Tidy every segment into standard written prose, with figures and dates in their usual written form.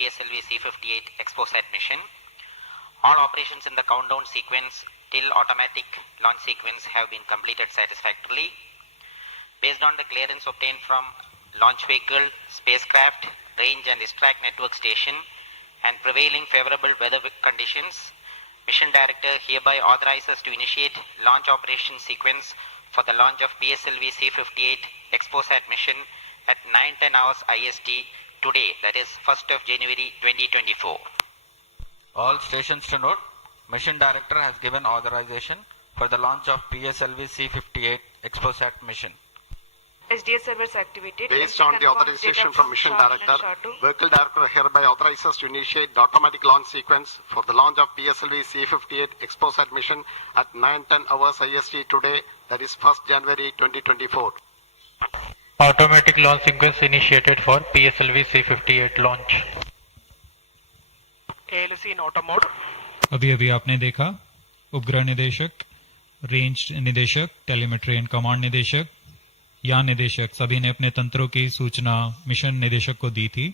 PSLV-C58 XPoSAT mission. All operations in the countdown sequence till automatic launch sequence have been completed satisfactorily. Based on the clearance obtained from launch vehicle, spacecraft, range and extract network station and prevailing favorable weather conditions, Mission Director hereby authorizes to initiate launch operation sequence for the launch of PSLV-C58 XPoSAT mission at 9:10 hours IST today, that is 1st of January 2024. All stations to note, Mission Director has given authorization for the launch of PSLV-C58 XPoSAT mission. SDS servers activated. Based on the authorization from Mission Director, Vehicle Director hereby authorizes to initiate the automatic launch sequence for the launch of PSLV-C58 XPoSAT mission at 9:10 hours IST today, that is 1st January 2024. Automatic launch sequence initiated for PSLV-C58 launch. ALC in auto mode. अभी आपने देखा उपग्रह निदेशक, range निदेशक, telemetry and command निदेशक, यान निदेशक सभी ने अपने तंत्रों की सूचना मिशन निदेशक को दी थी।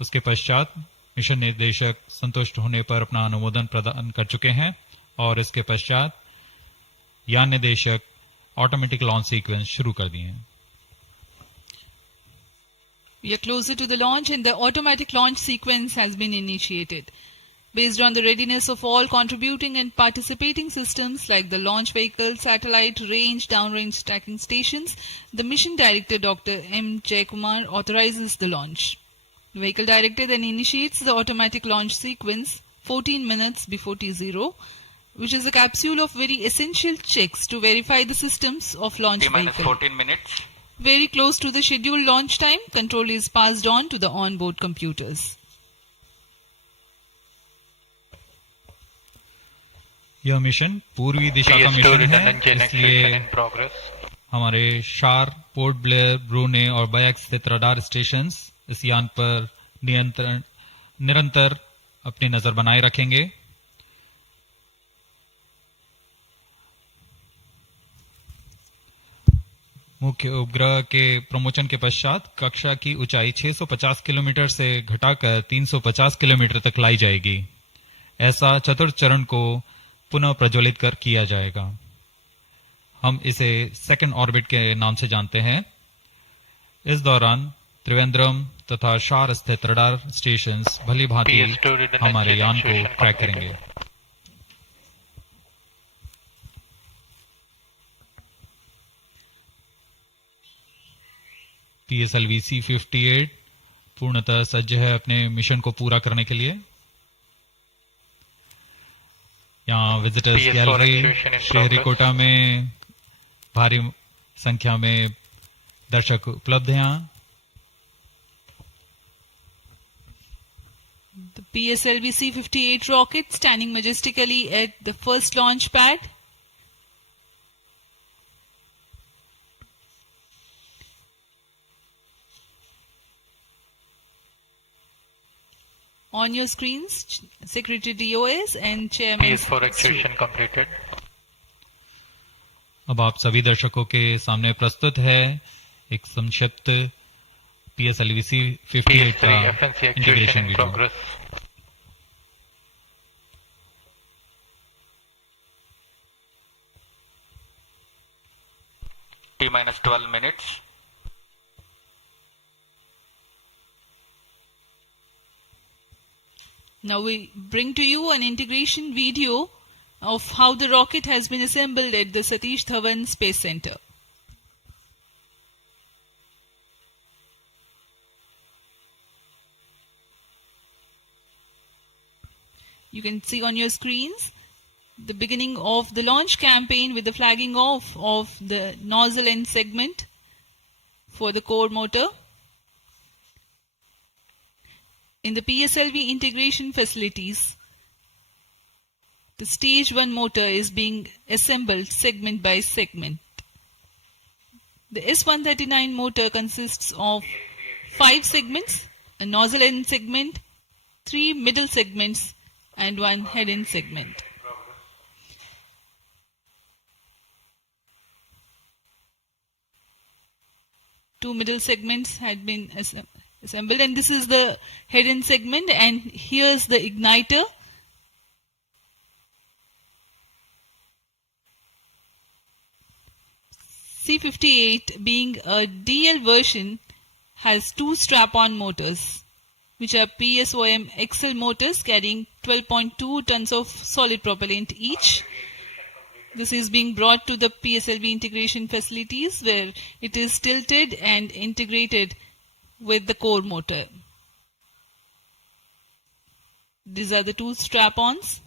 उसके पश्चात मिशन निदेशक संतुष्ट होने पर अपना अनुमोदन प्रदान कर चुके हैं और इसके पश्चात यान निदेशक ऑटोमेटिक लॉन्च सीक्वेंस शुरू कर दिए हैं। We are closer to the launch and the automatic launch sequence has been initiated. Based on the readiness of all contributing and participating systems like the launch vehicle, satellite, range, downrange tracking stations, the Mission Director Dr. M. Jaikumar authorizes the launch. The Vehicle Director then initiates the automatic launch sequence 14 minutes before T0, which is a capsule of very essential checks to verify the systems of launch vehicle. 14 minutes. Very close to the scheduled launch time, control is passed on to the onboard computers. यह mission पूर्वी दिशा का mission है, इसलिए हमारे शार, port Blair, ब्रूने और bikes स्थित radar stations इस यान पर निरंतर अपनी नजर बनाए रखेंगे। मुख्य उपग्रह के प्रमोशन के पश्चात कक्षा की ऊंचाई 650 किलोमीटर से घटाकर 350 किलोमीटर तक लाई जाएगी। ऐसा चतुर्थ चरण को पुनः प्रज्वलित कर किया जाएगा। हम इसे सेकंड ऑर्बिट के नाम से जानते हैं। इस दौरान त्रिवेंद्रम तथा शार स्थित रडार स्टेशंस भली भांति हमारे यान को ट्रैक करेंगे। PSLV-C58 पूर्णतः सज्ज है अपने मिशन को पूरा करने के लिए। यहाँ विजिटर्स गैलरी श्रीहरिकोटा में भारी संख्या में दर्शक उपलब्ध हैं। यहाँ The PSLV-C58 rocket standing majestically at the first launch pad. On your screens, Secretary DOS and Chairman. PS4 activation completed. अब आप सभी दर्शकों के सामने प्रस्तुत है एक संक्षिप्त PSLV-C58 का integration video. T-12 minutes. Now we bring to you an integration video of how the rocket has been assembled at the Satish Dhawan Space Center. You can see on your screens the beginning of the launch campaign with the flagging off of the nozzle end segment for the core motor. In the PSLV integration facilities, the stage 1 motor is being assembled segment by segment. The S139 motor consists of 5 segments, a nozzle end segment, 3 middle segments and 1 head end segment. Two middle segments had been assembled, and this is the head end segment, and here's the igniter. C58, being a DL version, has two strap-on motors, which are PSOM XL motors carrying 12.2 tons of solid propellant each. This is being brought to the PSLV integration facilities, where it is tilted and integrated with the core motor. These are the two strap-ons.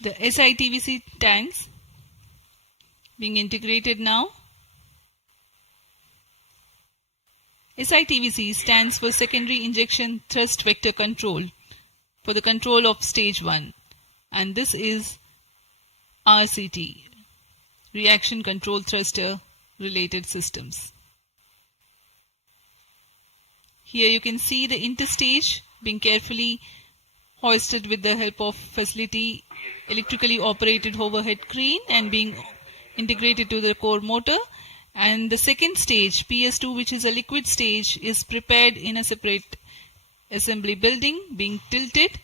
The SITVC tanks being integrated now. SITVC stands for Secondary Injection Thrust Vector Control, for the control of stage 1, and this is RCT, Reaction Control Thruster Related Systems. Here you can see the interstage being carefully hoisted with the help of facility electrically operated overhead crane and being integrated to the core motor. And the second stage, PS2, which is a liquid stage, is prepared in a separate assembly building, being tilted.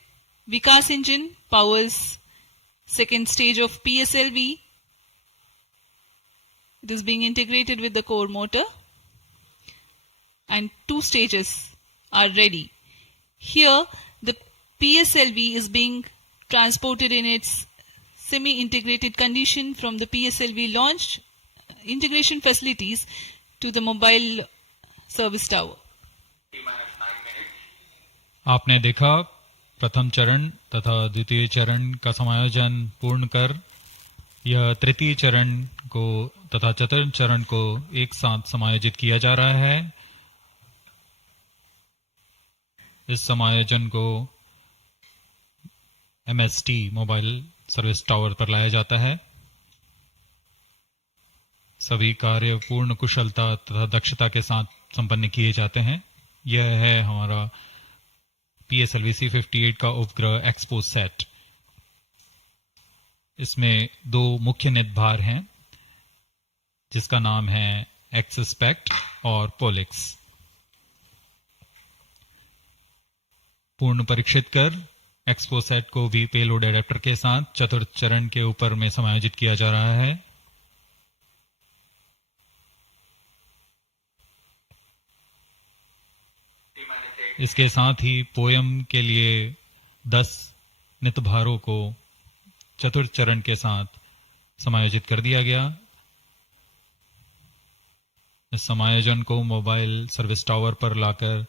Vikas engine powers second stage of PSLV. It is being integrated with the core motor, and two stages are ready. Here, the PSLV is being transported in its semi-integrated condition from the PSLV launch integration facilities to the mobile service tower. आपने देखा प्रथम चरण तथा द्वितीय चरण का समायोजन पूर्ण कर यह तृतीय चरण को तथा चतुर्थ चरण को एक साथ समायोजित किया जा रहा है। इस समायोजन को MST मोबाइल सर्विस टावर पर लाया जाता है। सभी कार्य पूर्ण कुशलता तथा दक्षता के साथ संपन्न किए जाते हैं। यह है हमारा PSLV-C58 का उपग्रह XPoSAT। इसमें दो मुख्य निदभार हैं, जिसका नाम है XSPECT और POLIX। पूर्ण परीक्षित कर XPoSAT को भी पेलोड एडेप्टर के साथ चतुर्थ चरण के ऊपर में समायोजित किया जा रहा है। इसके साथ ही पोयम के लिए 10 नितभारों को चतुर्थ चरण के साथ समायोजित कर दिया गया। इस समायोजन को मोबाइल सर्विस टावर पर लाकर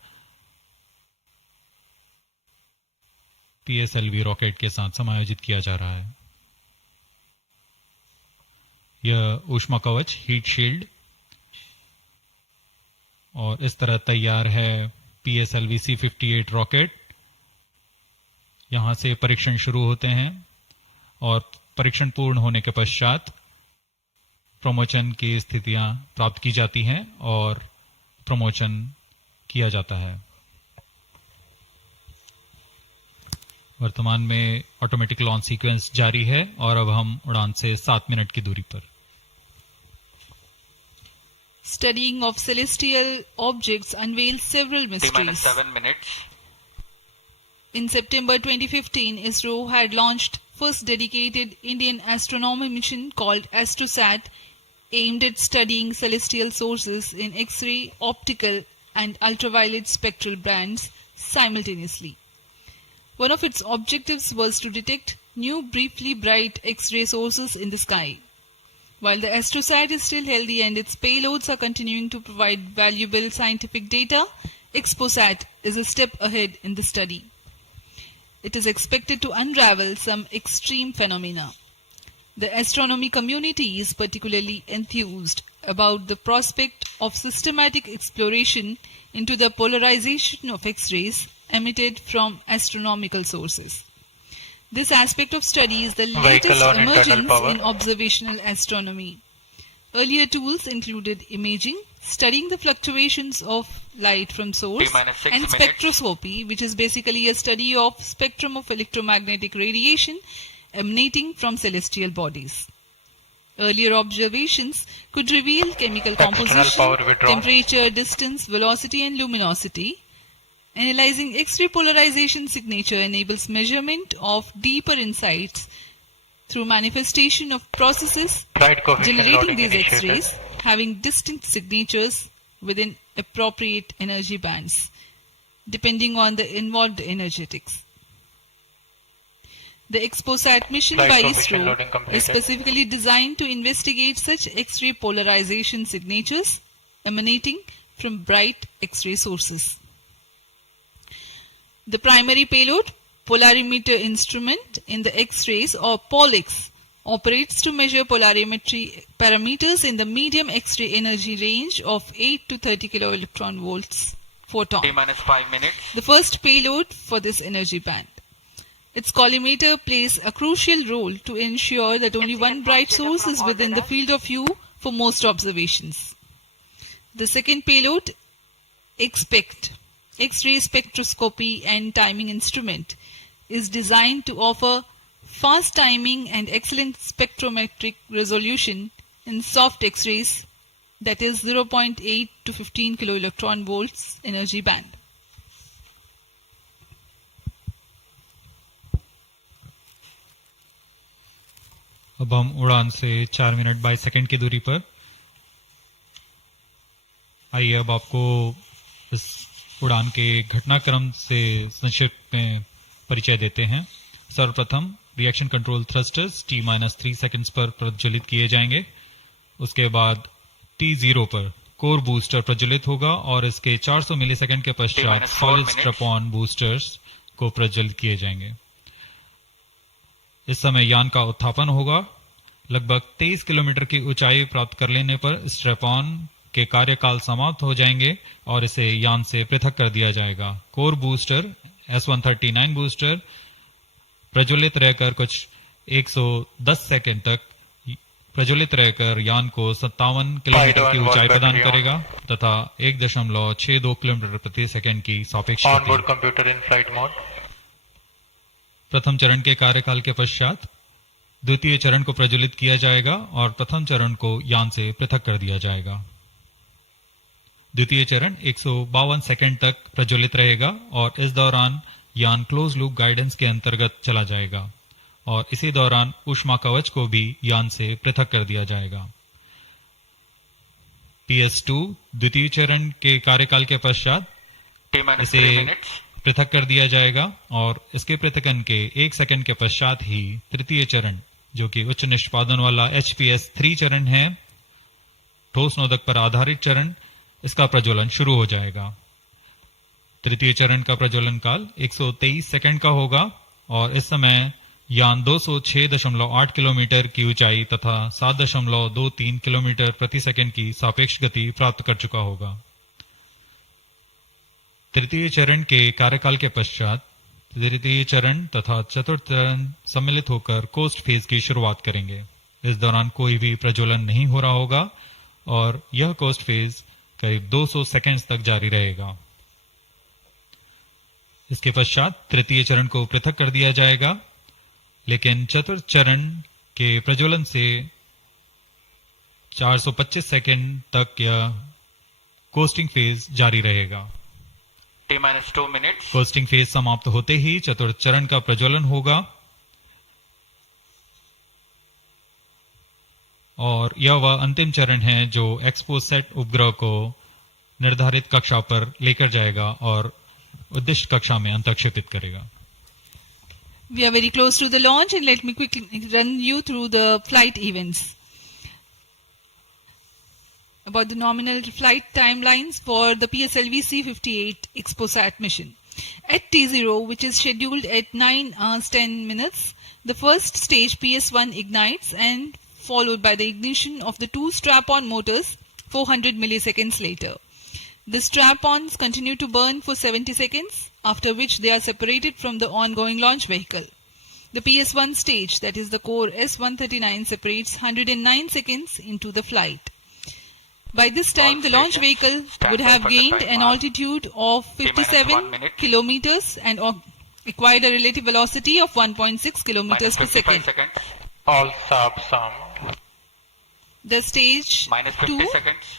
PSLV रॉकेट के साथ समायोजित किया जा रहा है। यह ऊष्मा कवच हीट शील्ड और इस तरह तैयार है PSLV-C58 रॉकेट। यहां से परीक्षण शुरू होते हैं और परीक्षण पूर्ण होने के पश्चात प्रमोशन की स्थितियां प्राप्त की जाती हैं और प्रमोशन किया जाता है। वर्तमान में ऑटोमेटिक लॉन्च सीक्वेंस जारी है और अब हम उड़ान से 7 मिनट की दूरी पर। Studying of celestial objects unveils several mysteries. 7 minutes. In September 2015, Isro had launched first dedicated Indian astronomy mission called AstroSat, aimed at studying celestial sources in X-ray, optical and ultraviolet spectral bands simultaneously. One of its objectives was to detect new briefly bright X-ray sources in the sky. While the AstroSat is still healthy and its payloads are continuing to provide valuable scientific data, XPoSAT is a step ahead in the study. It is expected to unravel some extreme phenomena. The astronomy community is particularly enthused about the prospect of systematic exploration into the polarization of X-rays emitted from astronomical sources. This aspect of study is the latest emergence in observational astronomy. Earlier tools included imaging, studying the fluctuations of light from source, T-minus 6 and minutes. spectroscopy, which is basically a study of spectrum of electromagnetic radiation emanating from celestial bodies. Earlier observations could reveal chemical External composition, power withdrawn. temperature, distance, velocity, and luminosity. Analyzing X-ray polarization signature enables measurement of deeper insights through manifestation of processes Flight coefficient generating loading these initiated. X-rays having distinct signatures within appropriate energy bands, depending on the involved energetics. The XPoSAT mission Flight by coefficient Isro loading is completed. specifically designed to investigate such X-ray polarization signatures emanating from bright X-ray sources. The primary payload, Polarimeter Instrument in the X-rays or POLIX, operates to measure polarimetry parameters in the medium X-ray energy range of 8 to 30 kiloelectron volts photon. T-minus 5 minutes. The first payload for this energy band. Its collimator plays a crucial role to ensure that only one bright source is within the field of view for most observations. The second payload, XSPECT, X-ray Spectroscopy and Timing Instrument, is designed to offer fast timing and excellent spectrometric resolution in soft X-rays, that is 0.8 to 15 kiloelectron volts energy band. अब हम उड़ान से 4 minute 22 second की दूरी पर। आइए अब आपको इस उड़ान के घटनाक्रम से संक्षिप्त में परिचय देते हैं। सर्वप्रथम reaction control thrusters T-3 seconds पर प्रज्वलित किए जाएंगे। उसके बाद T0 पर कोर बूस्टर प्रज्वलित होगा और इसके 400 मिलीसेकंड के पश्चात सॉलिड स्ट्रैप-ऑन बूस्टर्स को प्रज्वलित किए जाएंगे। इस समय यान का उत्थापन होगा। लगभग 23 किलोमीटर की ऊंचाई प्राप्त कर लेने पर स्ट्रैप-ऑन के कार्यकाल समाप्त हो जाएंगे और इसे यान से पृथक कर दिया जाएगा। कोर बूस्टर S139 बूस्टर प्रज्वलित रहकर कुछ 110 सेकंड तक प्रज्वलित रहकर यान को 57 किलोमीटर की ऊंचाई प्रदान करेगा तथा 1.62 किलोमीटर प्रति सेकंड की सापेक्ष गति। Onboard computer in flight mode. प्रथम चरण के कार्यकाल के पश्चात द्वितीय चरण को प्रज्वलित किया जाएगा और प्रथम चरण को यान से पृथक कर दिया जाएगा। द्वितीय चरण 152 सेकंड तक प्रज्वलित रहेगा और इस दौरान यान क्लोज लूप गाइडेंस के अंतर्गत चला जाएगा और इसी दौरान ऊष्मा कवच को भी यान से पृथक कर दिया जाएगा। PS2 द्वितीय चरण के कार्यकाल के पश्चात इसे पृथक कर दिया जाएगा और इसके पृथकन के 1 सेकंड के पश्चात ही तृतीय चरण, जो कि उच्च निष्पादन वाला HPS3 चरण है, ठोस नोदक पर आधारित चरण, इसका प्रज्वलन शुरू हो जाएगा। तृतीय चरण का प्रज्वलन काल 123 सेकंड का होगा और इस समय यान 206.8 किलोमीटर की ऊंचाई तथा 7.23 किलोमीटर प्रति सेकंड की सापेक्ष गति प्राप्त कर चुका होगा। तृतीय चरण के कार्यकाल के पश्चात तृतीय चरण तथा चतुर्थ चरण सम्मिलित होकर कोस्ट फेज की शुरुआत करेंगे। इस दौरान कोई भी प्रज्वलन नहीं हो रहा होगा और यह कोस्ट फेज करीब 200 सेकंड्स तक जारी रहेगा। इसके पश्चात तृतीय चरण को पृथक कर दिया जाएगा, लेकिन चतुर्थ चरण के प्रज्वलन से 425 सेकंड तक यह कोस्टिंग फेज जारी रहेगा। T-2 minutes. कोस्टिंग फेज समाप्त होते ही चतुर्थ चरण का प्रज्वलन होगा और यह वह अंतिम चरण है जो XPoSAT उपग्रह को निर्धारित कक्षा पर लेकर जाएगा और उद्दिष्ट कक्षा में अंतक्षेपित करेगा। We are very close to the launch and let me quickly run you through the flight events. About the nominal flight timelines for the PSLV-C58 XPoSAT mission. At T0, which is scheduled at 9 hours 10 minutes, the first stage PS1 ignites and followed by the ignition of the two strap-on motors 400 milliseconds later. The strap-ons continue to burn for 70 seconds, after which they are separated from the ongoing launch vehicle. The PS1 stage, that is the core S139, separates 109 seconds into the flight. By this time, the launch vehicle would have gained an altitude of 57 kilometers and acquired a relative velocity of 1.6 kilometers per second. All sub sound. The stage 2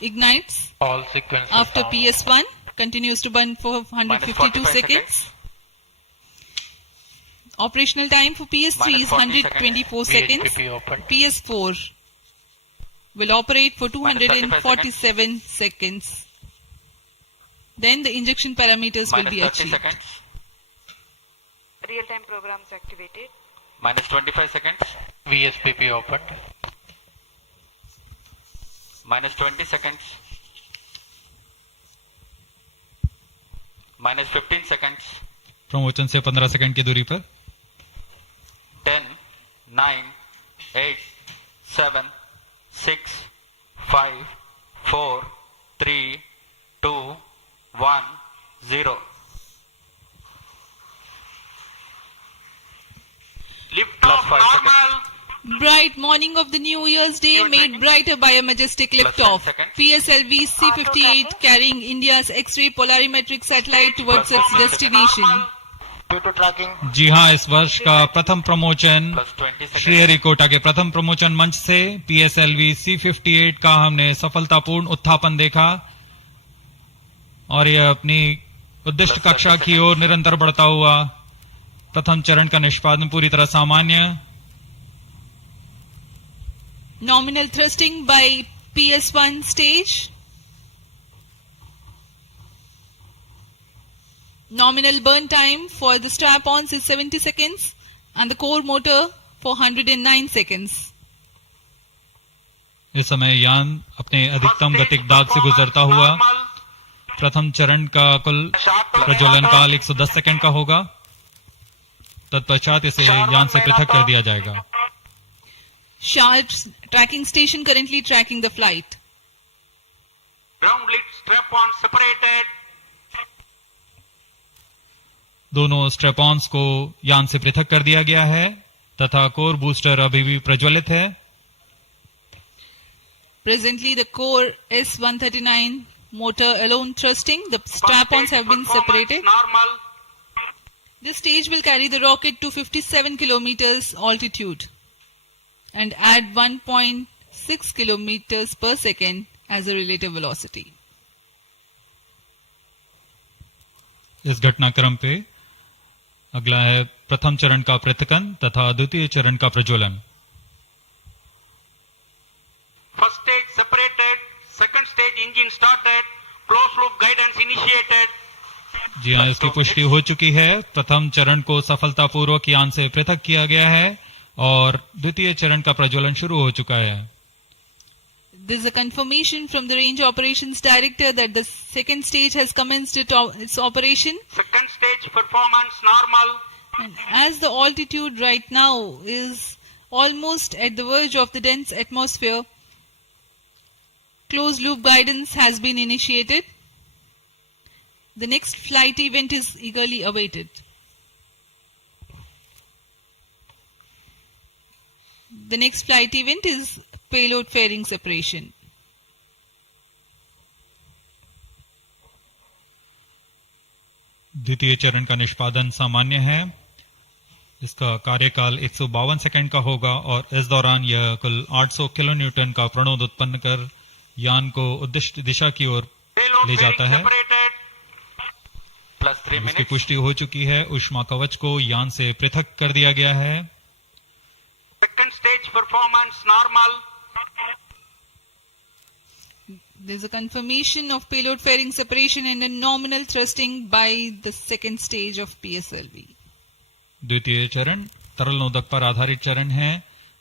ignites All sequences after sound. PS1, continues to burn for 152 seconds. Operational time for PS3 is 124 seconds. VHPP open. PS4 will operate for 247 seconds. Then the injection parameters will Minus be 30 achieved. seconds. Real-time programs activated. Minus 25 seconds. VSPP opened. Minus 20 seconds. Minus 15 seconds. Promotion से 15 second की दूरी पर 10, 9, 8, 7, 6, 5, 4, 3, 2, 1, 0. Lift Plus off 5 normal. Bright morning of the New Year's Day made brighter by a majestic liftoff. PSLV-C58 carrying India's X-Ray Polarimeter Satellite towards its destination. जी हाँ, इस वर्ष का प्रथम promotion Plus 20 seconds. Sriharikota के प्रथम प्रमोशन मंच से PSLV-C58 का हमने सफलतापूर्ण उत्थापन देखा और यह अपनी उद्दिष्ट कक्षा की ओर निरंतर बढ़ता हुआ। प्रथम चरण का निष्पादन पूरी तरह सामान्य। Nominal thrusting by PS1 stage. Nominal burn time for the strap-ons is 70 seconds and the core motor for 109 seconds. इस समय यान अपने अधिकतम गतिक दाब से गुजरता हुआ। प्रथम चरण का कुल प्रज्वलन काल 110 सेकंड का होगा। तत्पश्चात इसे यान से पृथक कर दिया जाएगा। Sharp's tracking station currently tracking the flight. Ground lit strap-on separated. दोनों स्ट्रेपॉन्स को यान से पृथक कर दिया गया है तथा कोर बूस्टर अभी भी प्रज्वलित है। Presently, the core S139 motor alone thrusting. The strap-ons have been separated. Normal. This stage will carry the rocket to 57 kilometers altitude and add 1.6 kilometers per second as a relative velocity. इस घटनाक्रम पे अगला है प्रथम चरण का पृथकन तथा द्वितीय चरण का प्रज्वलन। First stage separated. Second stage engine started. Closed loop guidance initiated. जी हाँ, इसकी पुष्टि हो चुकी है। प्रथम चरण को सफलतापूर्वक यान से पृथक किया गया है और द्वितीय चरण का प्रज्वलन शुरू हो चुका है। There is a confirmation from the Range Operations Director that the second stage has commenced its operation. Second stage performance normal. And as the altitude right now is almost at the verge of the dense atmosphere, closed loop guidance has been initiated. The next flight event is eagerly awaited. The next flight event is payload fairing separation. द्वितीय चरण का निष्पादन सामान्य है। इसका कार्यकाल 152 second का होगा और इस दौरान यह कुल 800 किलो न्यूटन का प्रणोद उत्पन्न कर यान को उद्दिष्ट दिशा की ओर ले जाता है। Plus 3 इसकी minutes. पुष्टि हो चुकी है। ऊष्मा कवच को यान से पृथक कर दिया गया है। Second stage performance normal. There is a confirmation of payload fairing separation and a nominal thrusting by the second stage of PSLV. द्वितीय चरण तरल नोदक पर आधारित चरण है।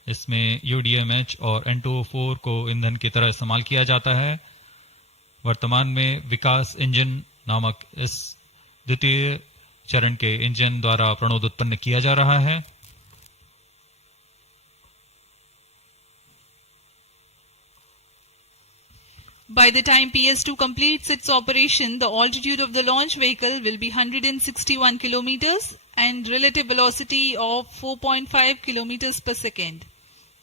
इसमें UDMH और N2O4 को ईंधन की तरह इस्तेमाल किया जाता है। वर्तमान में विकास इंजन नामक इस द्वितीय चरण के इंजन द्वारा प्रणोद उत्पन्न किया जा रहा है। By the time PS2 completes its operation, the altitude of the launch vehicle will be 161 kilometers and relative velocity of 4.5 kilometers per second.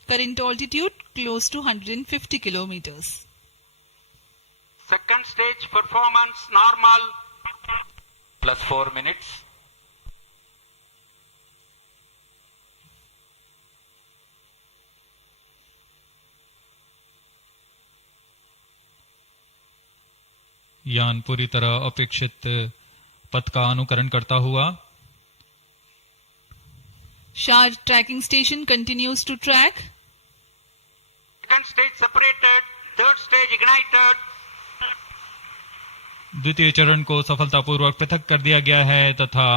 Current altitude close to 150 kilometers. Second stage performance normal. Plus 4 minutes. यान पूरी तरह अपेक्षित पथ का अनुकरण करता हुआ SHAR tracking station continues to track. Second stage separated. Third stage ignited. द्वितीय चरण को सफलतापूर्वक पृथक कर दिया गया है तथा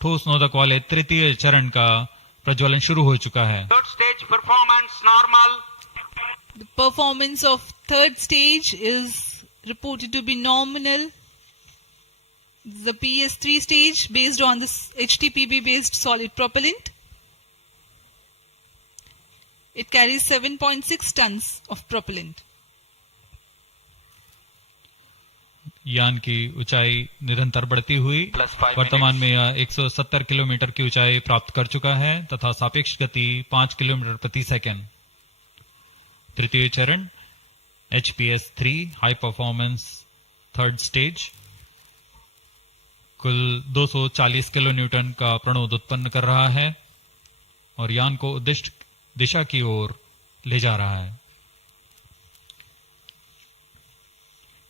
ठोस नोदक वाले तृतीय चरण का प्रज्वलन शुरू हो चुका है. Third stage performance normal. The performance of third stage is reported to be nominal. The PS3 stage based on this HTPB based solid propellant. It carries 7.6 tons of propellant. यान की ऊंचाई निरंतर बढ़ती हुई वर्तमान में यह 170 किलोमीटर की ऊंचाई प्राप्त कर चुका है तथा सापेक्ष गति 5 किलोमीटर प्रति सेकंड. तृतीय चरण HPS3 high performance third stage कुल 240 किलो न्यूटन का प्रणोद उत्पन्न कर रहा है और यान को उद्दिष्ट दिशा की ओर ले जा रहा है.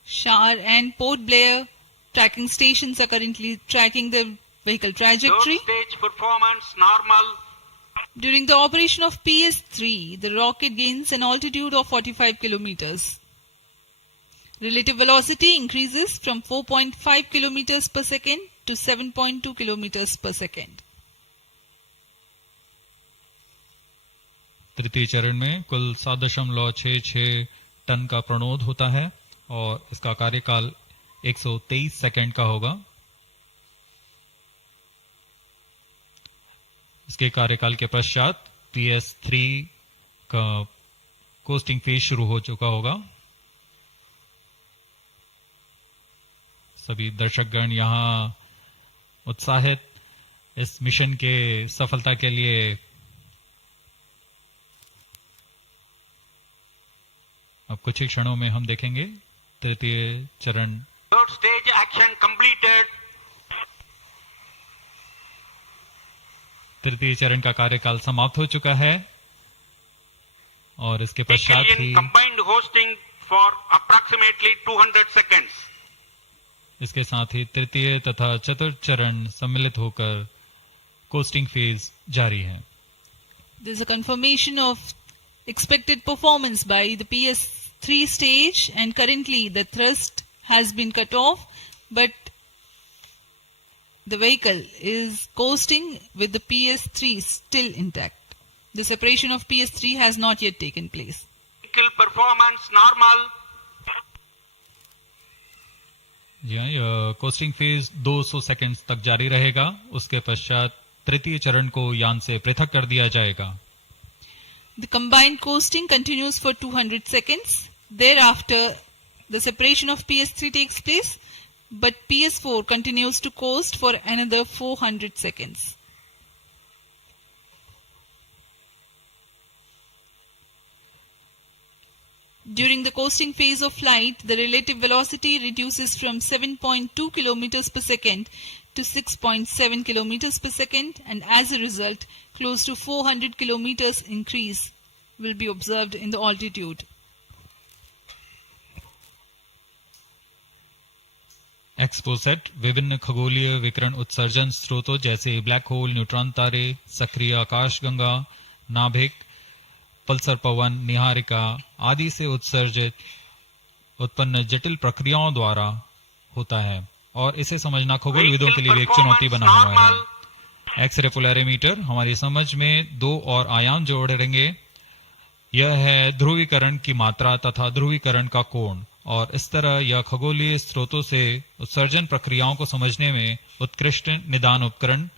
SHAR and Port Blair tracking stations are currently tracking the vehicle trajectory. Third stage performance normal. During the operation of PS3, the rocket gains an altitude of 45 kilometers. Relative velocity increases from 4.5 kilometers per second to 7.2 kilometers per second. तृतीय चरण में कुल 7.66 ton का प्रणोद होता है और इसका कार्यकाल 123 सेकंड का होगा. इसके कार्यकाल के पश्चात PS3 का कोस्टिंग फेज शुरू हो चुका होगा. सभी दर्शकगण यहां उत्साहित इस मिशन के सफलता के लिए अब कुछ ही क्षणों में हम देखेंगे तृतीय चरण. Third stage action completed. तृतीय चरण का कार्यकाल समाप्त हो चुका है और इसके पश्चात ही combined hosting for approximately 200 seconds. इसके साथ ही तृतीय तथा चतुर्थ चरण सम्मिलित होकर कोस्टिंग फेज जारी है. There is a confirmation of expected performance by the PS3 stage and currently the thrust has been cut off but the vehicle is coasting with the PS3 still intact. The separation of PS3 has not yet taken place. Vehicle performance normal. यह costing phase 200 seconds तक जारी रहेगा. उसके पश्चात तृतीय चरण को यान से पृथक कर दिया जाएगा. The combined coasting continues for 200 seconds. Thereafter, the separation of PS3 takes place, but PS4 continues to coast for another 400 seconds. During the coasting phase of flight, the relative velocity reduces from 7.2 kilometers per second to 6.7 kilometers per second, and as a result, close to 400 kilometers increase will be observed in the altitude. XPoSAT विभिन्न खगोलीय विकिरण उत्सर्जन स्रोतों जैसे black hole, neutron तारे, सक्रिय आकाशगंगा, नाभिक, पल्सर पवन, निहारिका आदि से उत्सर्जित उत्पन्न जटिल प्रक्रियाओं द्वारा होता है और इसे समझना खगोलविदों के लिए भी एक चुनौती बना हुआ है. एक्सरे पोलैरिमीटर हमारी समझ में दो और आयाम जोड़ेंगे. यह है ध्रुवीकरण की मात्रा तथा ध्रुवीकरण का कोण और इस तरह यह खगोलीय स्रोतों से उत्सर्जन प्रक्रियाओं को समझने में उत्कृष्ट निदान उपकरण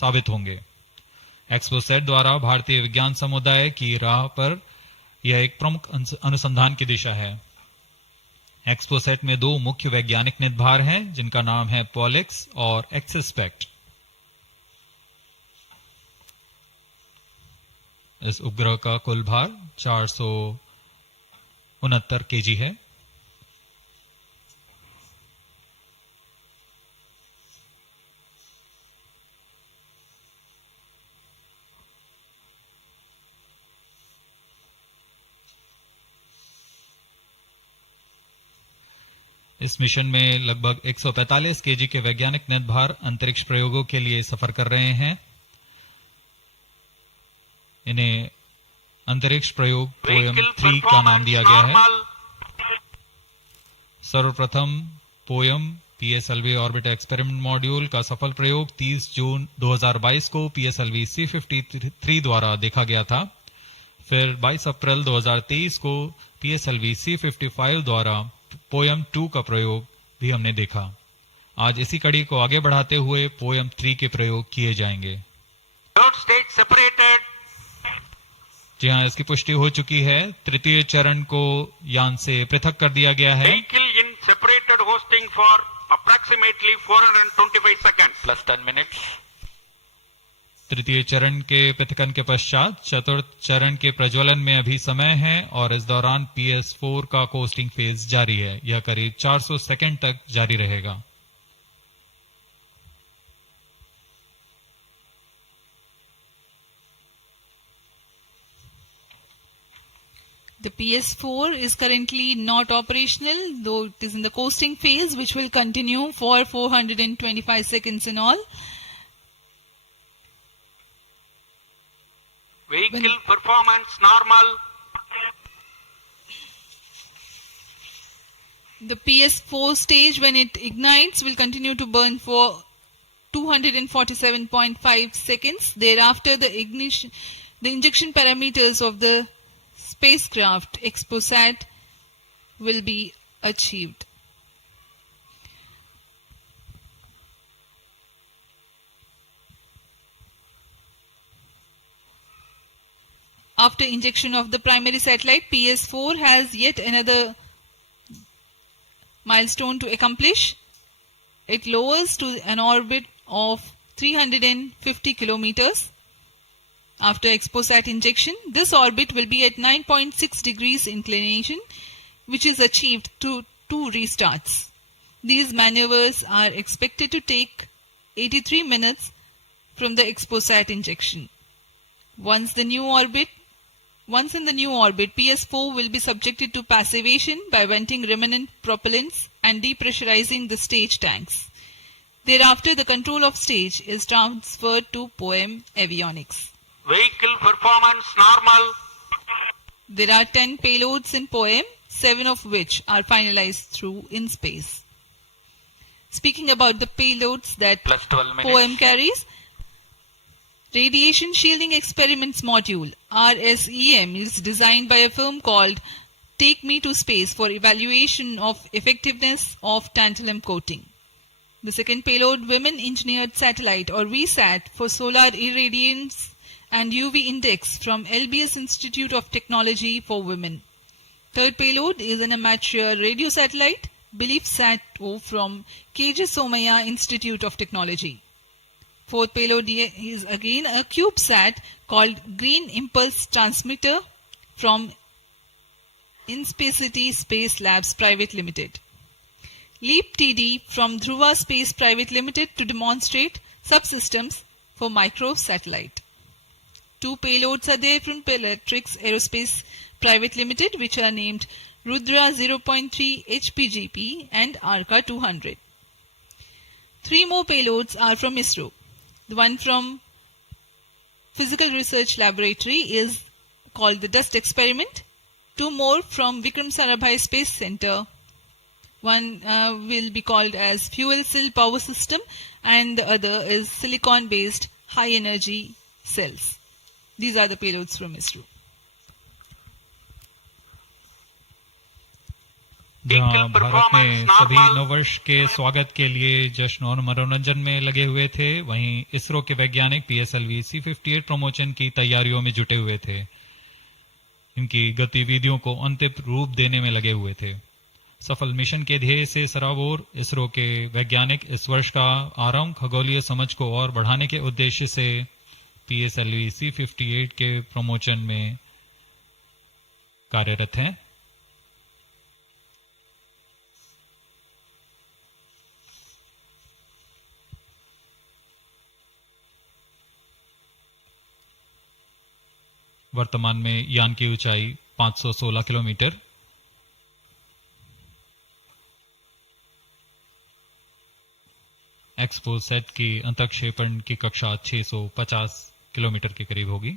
साबित होंगे. XPoSAT द्वारा भारतीय विज्ञान समुदाय की राह पर यह एक प्रमुख अनुसंधान की दिशा है. XPoSAT में दो मुख्य वैज्ञानिक निर्धार हैं जिनका नाम है POLIX और XSPECT. इस उपग्रह का कुल भार 469 केजी है। इस मिशन में लगभग 145 केजी के वैज्ञानिक नेतभार अंतरिक्ष प्रयोगों के लिए सफर कर रहे हैं। इन्हें अंतरिक्ष प्रयोग पोयम 3 का नाम दिया गया है। सर्वप्रथम poem PSLV orbit experiment module का सफल प्रयोग 30 जून 2022 को PSLV-C53 द्वारा देखा गया था। फिर 22 अप्रैल 2023 को PSLV-C55 द्वारा पोयम 2 का प्रयोग भी हमने देखा। आज इसी कड़ी को आगे बढ़ाते हुए पोयम 3 के प्रयोग किए जाएंगे। जी हाँ, इसकी पुष्टि हो चुकी है। तृतीय चरण को यान से पृथक कर दिया गया है। Vehicle in separated hosting for approximately 425 seconds. Plus 10 minutes. तृतीय चरण के पृथकन के पश्चात चतुर्थ चरण के प्रज्वलन में अभी समय है और इस दौरान PS4 का कोस्टिंग फेज जारी है। यह करीब 400 सेकंड तक जारी रहेगा। The PS4 is currently not operational, though it is in the coasting phase, which will continue for 425 seconds in all. Vehicle performance normal. The PS4 stage, when it ignites, will continue to burn for 247.5 seconds. Thereafter, the injection parameters of the spacecraft XPoSAT will be achieved. After injection of the primary satellite, PS4 has yet another milestone to accomplish. It lowers to an orbit of 350 kilometers. After XPoSAT injection, this orbit will be at 9.6 degrees inclination, which is achieved through 2 restarts. These maneuvers are expected to take 83 minutes from the XPoSAT injection. Once in the new orbit, PS4 will be subjected to passivation by venting remnant propellants and depressurizing the stage tanks. Thereafter, the control of stage is transferred to POEM avionics. Vehicle performance normal. There are 10 payloads in POEM, 7 of which are finalized through in space. Speaking about the payloads that POEM carries, Radiation Shielding Experiments Module RSEM is designed by a firm called Take Me to Space for evaluation of effectiveness of tantalum coating. The second payload, Women Engineered Satellite or VSAT for solar irradiance and UV index from LBS Institute of Technology for Women. Third payload is an amateur radio satellite, BeliefSat-O from KJ Somaya Institute of Technology. Fourth payload is again a CubeSat called Green Impulse Transmitter from Inspacity Space Labs Private Limited. LEAP TD from Dhruva Space Private Limited to demonstrate subsystems for microsatellite. 2 payloads are there from Polarimetry Aerospace Private Limited, which are named Rudra 0.3 HPGP and Arca 200. 3 more payloads are from Isro. The one from Physical Research Laboratory is called the Dust Experiment. 2 more from Vikram Sarabhai Space Center. One will be called as Fuel Cell Power System and the other is Silicon Based High Energy Cells. These are the payloads from ISRO. जहाँ भारत में सभी नववर्ष के स्वागत के लिए जश्न और मनोरंजन में लगे हुए थे, वहीं इसरो के वैज्ञानिक PSLV-C58 प्रमोशन की तैयारियों में जुटे हुए थे। इनकी गतिविधियों को अंतिम रूप देने में लगे हुए थे। सफल मिशन के ध्येय से सराबोर इसरो के वैज्ञानिक इस वर्ष का आरंभ खगोलीय समझ को और बढ़ाने के उद्देश्य से PSLV-C58 के प्रमोशन में कार्यरत हैं। वर्तमान में यान की ऊंचाई 516 किलोमीटर, XPoSAT की अंतःक्षेपण की कक्षा 650 किलोमीटर के करीब होगी।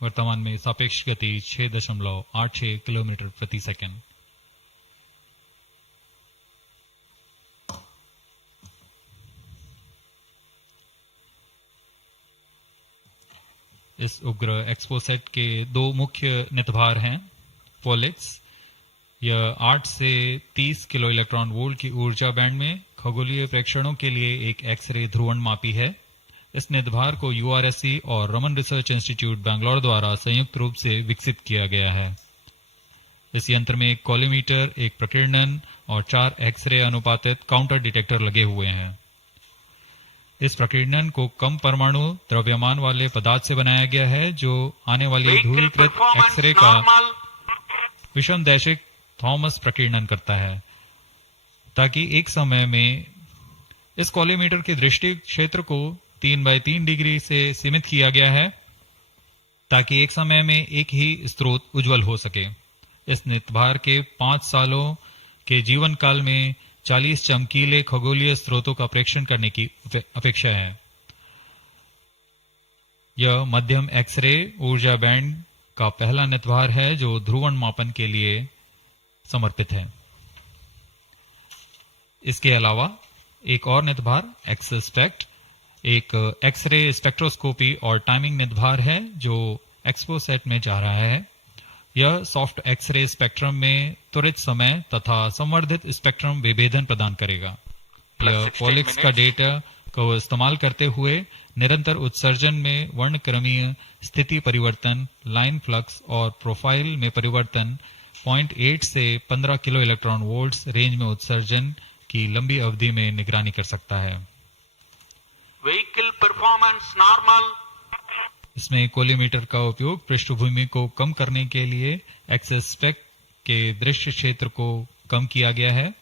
वर्तमान में सापेक्ष गति 6.86 किलोमीटर प्रति सेकंड। इस उपग्रह XPoSAT के दो मुख्य नितभार हैं। POLIX, यह 8 से 30 किलो इलेक्ट्रॉन वोल्ट की ऊर्जा बैंड में खगोलीय प्रेक्षणों के लिए एक एक्सरे ध्रुवण मापी है। इस नितभार को URSC और रमन रिसर्च इंस्टीट्यूट बैंगलोर द्वारा संयुक्त रूप से विकसित किया गया है। इस यंत्र में एक कॉलीमीटर, एक प्रकीर्णन और 4 एक्सरे अनुपातित काउंटर डिटेक्टर लगे हुए हैं। इस प्रकीर्णन को कम परमाणु द्रव्यमान वाले पदार्थ से बनाया गया है, जो आने वाली ध्रुवीकृत एक्सरे का विषमदैशिक थॉमस प्रकीर्णन करता है, ताकि एक समय में इस कॉलीमीटर के दृष्टि क्षेत्र को 3x3 डिग्री से सीमित किया गया है, ताकि एक समय में एक ही स्रोत उज्जवल हो सके। इस नितभार के 5 सालों के जीवन काल में 40 चमकीले खगोलीय स्रोतों का प्रेक्षण करने की अपेक्षा है। यह मध्यम एक्सरे ऊर्जा बैंड का पहला नितभार है जो ध्रुवण मापन के लिए समर्पित है। इसके अलावा एक और नितभार XSPECT एक एक्सरे स्पेक्ट्रोस्कोपी और टाइमिंग नितभार है जो XPoSAT में जा रहा है। यह सॉफ्ट एक्सरे स्पेक्ट्रम में त्वरित समय तथा संवर्धित स्पेक्ट्रम विभेदन प्रदान करेगा। यह POLIX का डेटा को इस्तेमाल करते हुए निरंतर उत्सर्जन में वर्णक्रमीय स्थिति परिवर्तन, लाइन फ्लक्स और प्रोफाइल में परिवर्तन, 0.8 से 15 किलो इलेक्ट्रॉन वोल्ट्स रेंज में उत्सर्जन की लंबी अवधि में निगरानी कर सकता है। Vehicle performance normal. इसमें कोलीमीटर का उपयोग पृष्ठभूमि को कम करने के लिए XSPECT के दृश्य क्षेत्र को कम किया गया है।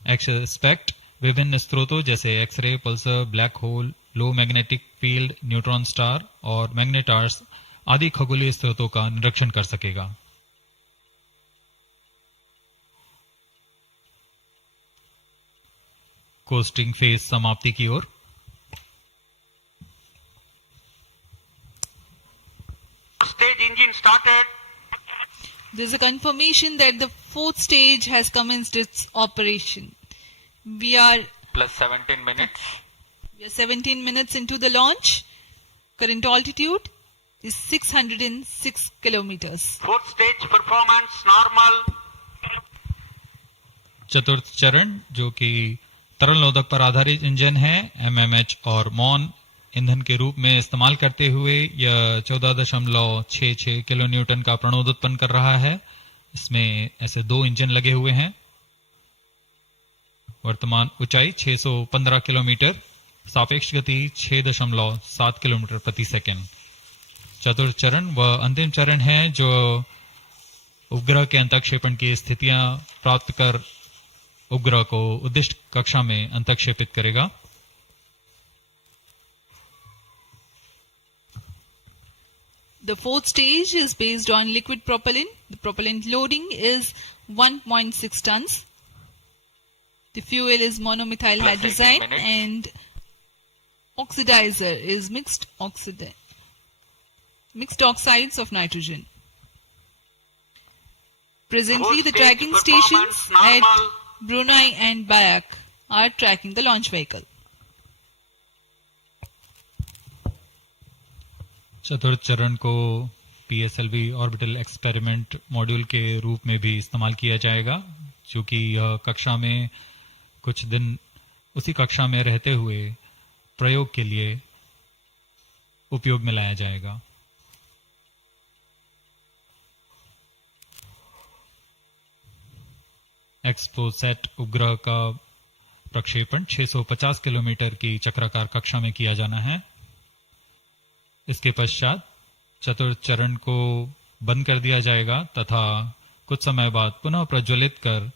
XSPECT विभिन्न स्रोतों जैसे एक्सरे, पल्सर, ब्लैक होल, लो मैग्नेटिक फील्ड, न्यूट्रॉन स्टार और मैग्नेटार्स आदि खगोलीय स्रोतों का निरीक्षण कर सकेगा। कोस्टिंग फेज समाप्ति की ओर। Stage engine started. There is a confirmation that the fourth stage has commenced its operation. We are Plus 17 minutes. 17 minutes into the launch. Current altitude is 606 kilometers. Fourth stage performance normal. चतुर्थ चरण जो कि तरल नोदक पर आधारित engine है, MMH और MON ईंधन के रूप में इस्तेमाल करते हुए यह 14.66 किलो न्यूटन का प्रणोद उत्पन्न कर रहा है। इसमें ऐसे 2 इंजन लगे हुए हैं। वर्तमान ऊंचाई 615 किलोमीटर, सापेक्ष गति 6.7 किलोमीटर प्रति सेकंड। चतुर्थ चरण वह अंतिम चरण है जो उपग्रह के अंतःक्षेपण की स्थितियां प्राप्त कर उपग्रह को उद्दिष्ट कक्षा में अंतःक्षेपित करेगा। The fourth stage is based on liquid propellant. The propellant loading is 1.6 tons. The fuel is monomethyl hydrazine and oxidizer is mixed oxides of nitrogen. Presently, the tracking stations at Brunei and Bayak are tracking the launch vehicle. चतुर्थ चरण को PSLV orbital experiment module के रूप में भी इस्तेमाल किया जाएगा, चूंकि यह कक्षा में कुछ दिन उसी कक्षा में रहते हुए प्रयोग के लिए उपयोग में लाया जाएगा। XPoSAT उपग्रह का प्रक्षेपण 650 किलोमीटर की चक्राकार कक्षा में किया जाना है। इसके पश्चात चतुर्थ चरण को बंद कर दिया जाएगा तथा कुछ समय बाद पुनः प्रज्वलित कर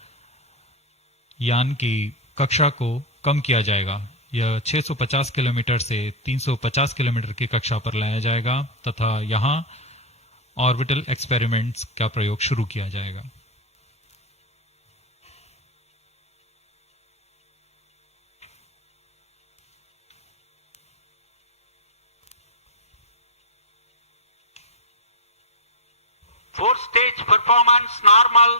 यान की कक्षा को कम किया जाएगा। यह 650 किलोमीटर से 350 किलोमीटर की कक्षा पर लाया जाएगा तथा यहां ऑर्बिटल एक्सपेरिमेंट्स का प्रयोग शुरू किया जाएगा। Four stage performance normal.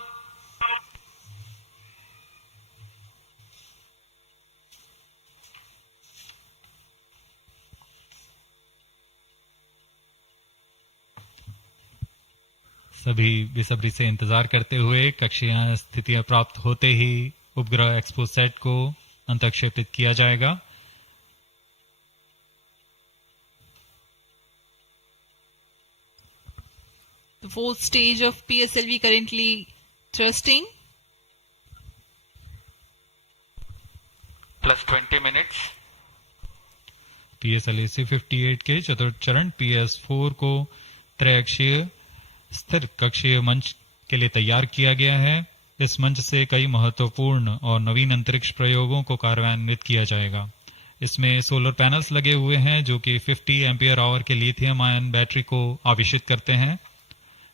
सभी बेसब्री से इंतजार करते हुए कक्षीय स्थितियां प्राप्त होते ही उपग्रह एक्सपोसैट को अंतक्षेपित किया जाएगा। The fourth stage of PSLV currently thrusting. Plus 20 minutes. PSLV-C58 के चतुर्थ चरण PS4 को त्रैअक्षीय स्थिर कक्षीय मंच के लिए तैयार किया गया है। इस मंच से कई महत्वपूर्ण और नवीन अंतरिक्ष प्रयोगों को कार्यान्वित किया जाएगा। इसमें सोलर पैनल्स लगे हुए हैं जो कि 50 एम्पियर आवर के लिथियम आयन बैटरी को आवेशित करते हैं।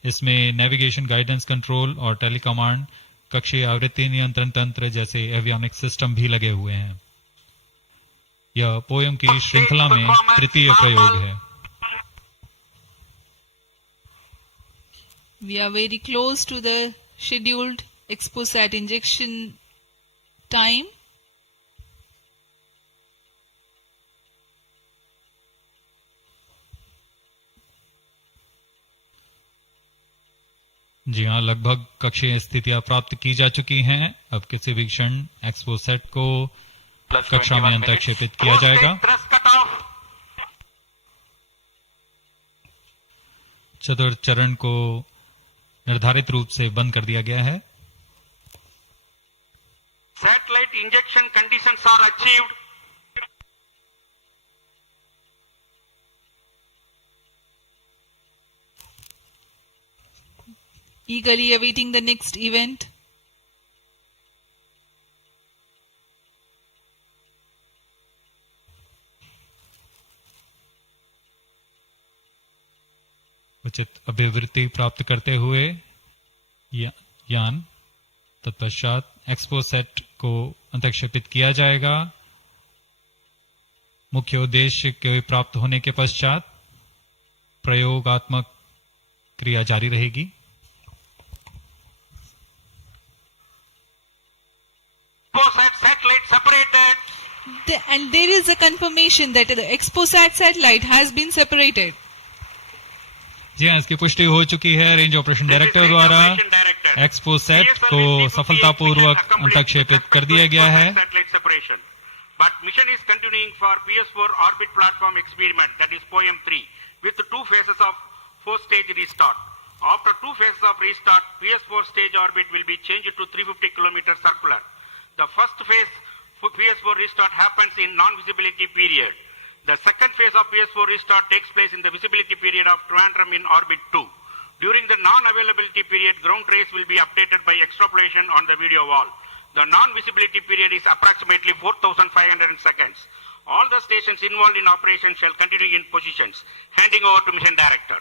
इसमें नेविगेशन, गाइडेंस, कंट्रोल और टेलीकमांड, कक्षीय आवृत्ति नियंत्रण तंत्र जैसे एवियोनिक सिस्टम भी लगे हुए हैं। यह पोयम की श्रृंखला में तृतीय प्रयोग है। We are very close to the scheduled XPoSAT injection time. जी हाँ, लगभग कक्षीय स्थितियां प्राप्त की जा चुकी हैं। अब किसी भी क्षण एक्सपोसैट को कक्षा में अंतक्षेपित किया जाएगा। चतुर्थ चरण को निर्धारित रूप से बंद कर दिया गया है। Satellite injection conditions are achieved. Eagerly awaiting the next event. उचित अभिवृत्ति प्राप्त करते हुए यान तत्पश्चात एक्सपोसैट को अंतक्षेपित किया जाएगा। मुख्य उद्देश्य के प्राप्त होने के पश्चात प्रयोगात्मक क्रिया जारी रहेगी। Satellite separated. And there is a confirmation that the XPoSAT satellite has been separated. जी हाँ, इसकी पुष्टि हो चुकी है रेंज ऑपरेशन डायरेक्टर द्वारा। एक्सपोसैट को सफलतापूर्वक अंतक्षेपित कर दिया गया है। But mission is continuing for PS4 orbit platform experiment, that is POEM3, with 2 phases of 4-stage restart. After 2 phases of restart, PS4 stage orbit will be changed to 350 km circular. The first phase for PS4 restart happens in non-visibility period. The second phase of PS4 restart takes place in the visibility period of Trivandrum in orbit 2. During the non-availability period, ground trace will be updated by extrapolation on the video wall. The non-visibility period is approximately 4,500 seconds. All the stations involved in operation shall continue in positions. Handing over to mission director.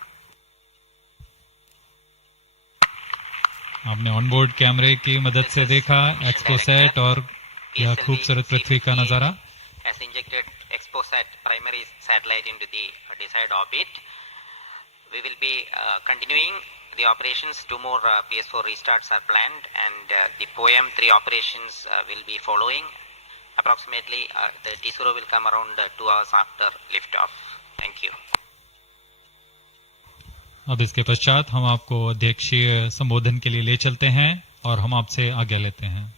आपने onboard कैमरे की मदद से देखा XPoSat और यह खूबसूरत पृथ्वी का नजारा। Has injected XPoSAT primary satellite into the desired orbit. We will be continuing the operations. 2 more PS4 restarts are planned, and the POEM3 operations will be following. Approximately, the Isro will come around 2 hours after liftoff. Thank you. अब इसके पश्चात हम आपको अध्यक्षीय संबोधन के लिए ले चलते हैं और हम आपसे आज्ञा लेते हैं।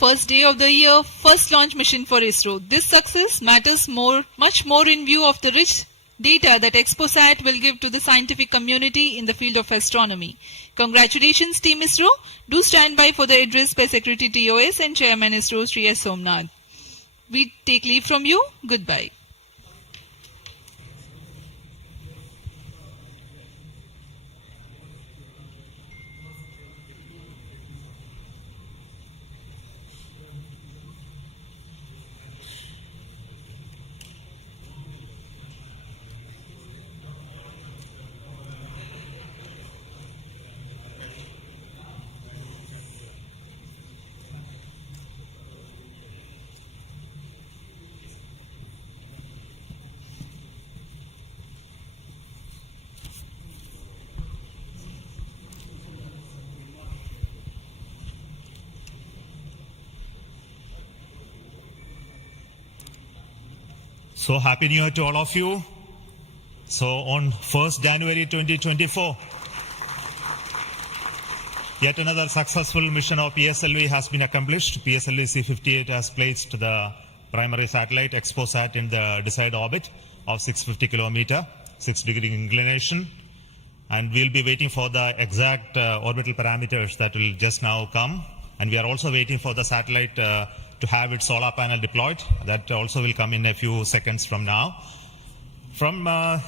First day of the year, first launch mission for Isro. This success matters much more in view of the rich data that XPoSAT will give to the scientific community in the field of astronomy. Congratulations, Team Isro. Do stand by for the address by Secretary TOS and Chairman Isro, Sri S. Somnath. We take leave from you. Goodbye. So happy New Year to all of you. So on 1st January 2024, yet another successful mission of PSLV has been accomplished. PSLV-C58 has placed the primary satellite XPoSAT in the desired orbit of 650 kilometer, 6-degree inclination. And we'll be waiting for the exact orbital parameters that will just now come. And we are also waiting for the satellite to have its solar panel deployed. That also will come in a few seconds from now. From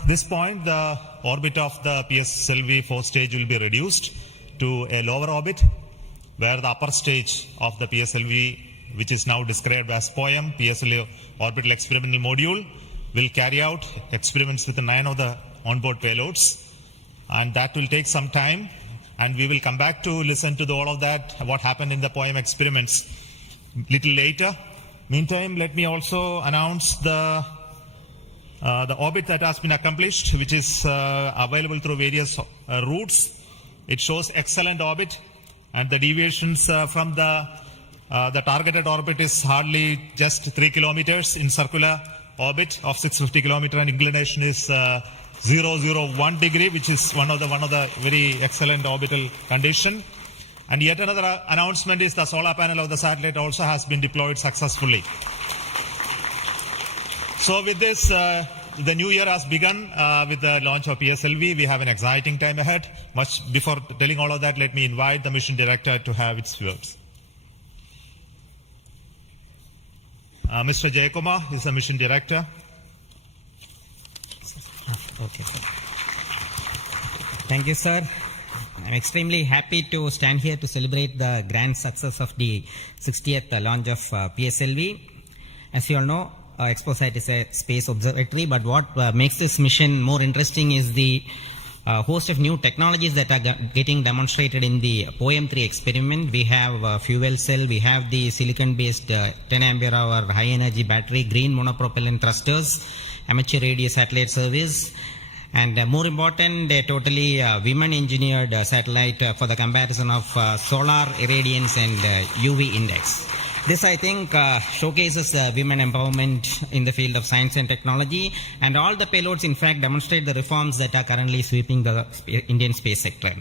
this point, the orbit of the PSLV 4th stage will be reduced to a lower orbit, where the upper stage of the PSLV, which is now described as POEM, PSLV Orbital Experimental Module, will carry out experiments with 9 of the onboard payloads. And that will take some time, and we will come back to listen to all of that, what happened in the POEM experiments little later. Meantime, let me also announce the orbit that has been accomplished, which is available through various routes. It shows excellent orbit, and the deviations from the targeted orbit is hardly just 3 kilometers in circular orbit of 650 kilometer, and inclination is 001 degree, which is one of the very excellent orbital condition. And yet another announcement is the solar panel of the satellite also has been deployed successfully. So with this, the new year has begun with the launch of PSLV. We have an exciting time ahead. Much before telling all of that, let me invite the mission director to have its words. Mr. Jayakumar is the mission director. Okay, sir. Thank you, sir. I'm extremely happy to stand here to celebrate the grand success of the 60th launch of PSLV. As you all know, XPoSAT is a space observatory, but what makes this mission more interesting is the host of new technologies that are getting demonstrated in the POEM3 experiment. We have fuel cell, we have the silicon-based 10 ampere hour high energy battery, green monopropellant thrusters, amateur radio satellite service, and more important, a totally women-engineered satellite for the comparison of solar irradiance and UV index. This, I think, showcases women empowerment in the field of science and technology, and all the payloads, in fact, demonstrate the reforms that are currently sweeping the Indian space sector.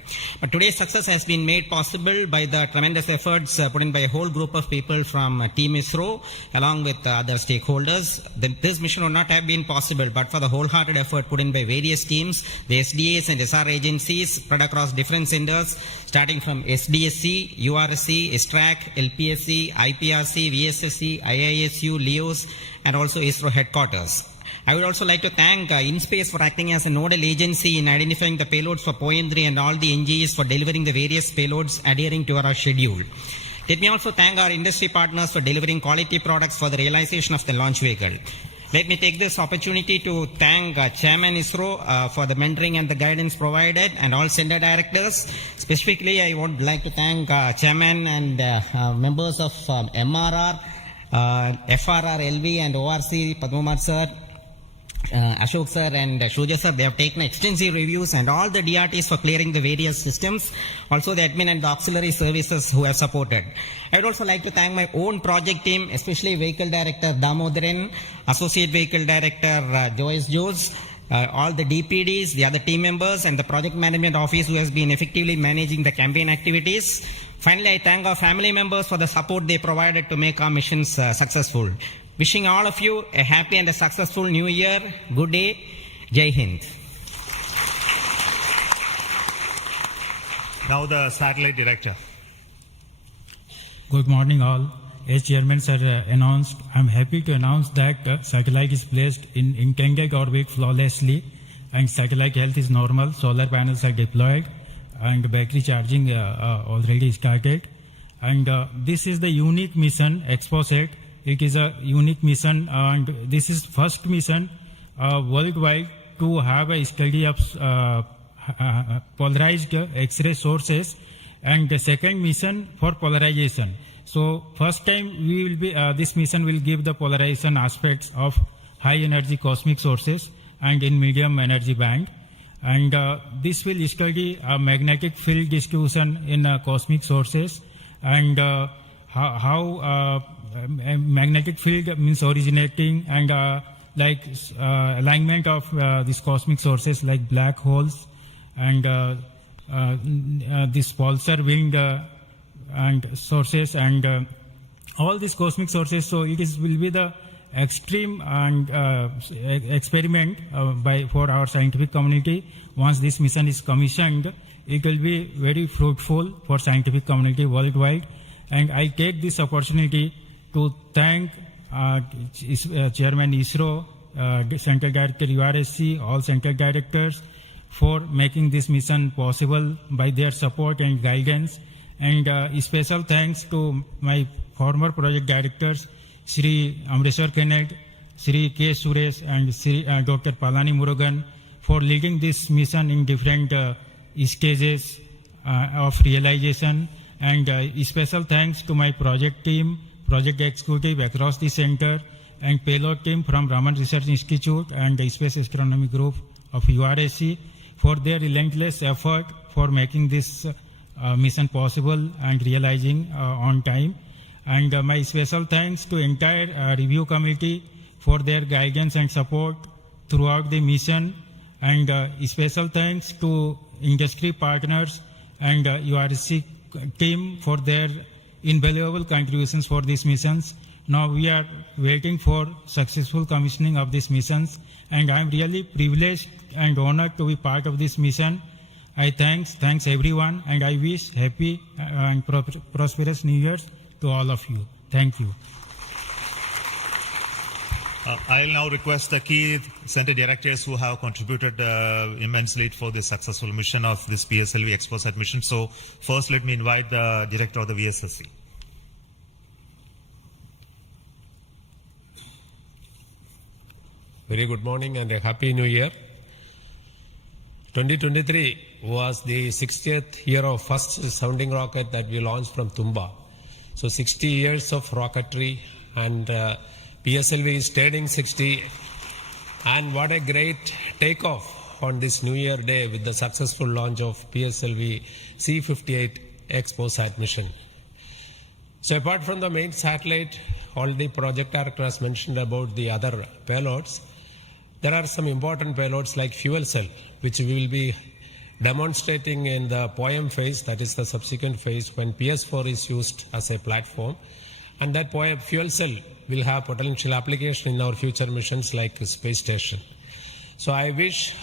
But today's success has been made possible by the tremendous efforts put in by a whole group of people from Team Isro, along with other stakeholders. This mission would not have been possible but for the wholehearted effort put in by various teams, the SDAs and SR agencies spread across different centers, starting from SDSC, URSC, STRAC, LPSC, IPRC, VSSC, IISU, LEOS, and also ISRO headquarters. I would also like to thank InSpace for acting as a nodal agency in identifying the payloads for POEM3 and all the NGEs for delivering the various payloads adhering to our schedule. Let me also thank our industry partners for delivering quality products for the realization of the launch vehicle. Let me take this opportunity to thank Chairman ISRO for the mentoring and the guidance provided, and all center directors. Specifically, I would like to thank Chairman and members of MRR, FRR, LV, and ORC, Padmamar sir, Ashok sir and Shuja sir. They have taken extensive reviews, and all the DRTs for clearing the various systems, also the admin and the auxiliary services who have supported. I would also like to thank my own project team, especially Vehicle Director Damodaran, Associate Vehicle Director Joyce Jose, all the DPDs, the other team members, and the Project Management Office who has been effectively managing the campaign activities. Finally, I thank our family members for the support they provided to make our missions successful. Wishing all of you a happy and a successful new year. Good day. Jai Hind. Now the satellite director. Good morning all. as Chairman Sir announced, I'm happy to announce that satellite is placed in intended orbit flawlessly, and satellite health is normal. Solar panels are deployed, and battery charging already started. And this is the unique mission, XPoSAT. It is a unique mission, and this is first mission worldwide to have a study of polarized X-ray sources, and the second mission for polarization. So first time we will be this mission will give the polarization aspects of high energy cosmic sources and in medium energy band, and this will study magnetic field distribution in cosmic sources, and how magnetic field means originating, and alignment of these cosmic sources like black holes, and this pulsar wind and sources, and all these cosmic sources. So it will be the extreme and experiment for our scientific community. Once this mission is commissioned, it will be very fruitful for scientific community worldwide. And I take this opportunity to thank Chairman Isro, Central Director URSC, all Central Directors for making this mission possible by their support and guidance. And special thanks to my former project directors, Shri Amreshwar Kennedy, Shri K. Suresh, and Shri Dr. Palani Murugan for leading this mission in different stages of realization. And special thanks to my project team, project executive across the center, and payload team from Raman Research Institute and the Space Astronomy Group of URSC for their relentless effort for making this mission possible and realizing on time. And my special thanks to entire review committee for their guidance and support throughout the mission, and special thanks to industry partners and URSC team for their invaluable contributions for these missions. Now we are waiting for successful commissioning of these missions, and I am really privileged and honored to be part of this mission. I thanks everyone, and I wish happy and prosperous New Year's to all of you. Thank you. I'll now request the key center directors who have contributed immensely for the successful mission of this PSLV XPoSAT mission. So first let me invite the director of the VSSC. Very good morning and a happy new year. 2023 was the 60th year of first sounding rocket that we launched from Tumba. So 60 years of rocketry, and PSLV is turning 60, and what a great takeoff on this New Year day with the successful launch of PSLV-C58 XPoSAT mission. So apart from the main satellite, all the project director has mentioned about the other payloads. There are some important payloads like fuel cell, which we will be demonstrating in the POEM phase, that is the subsequent phase when PS4 is used as a platform. And that POEM fuel cell will have potential application in our future missions like space station. So I wish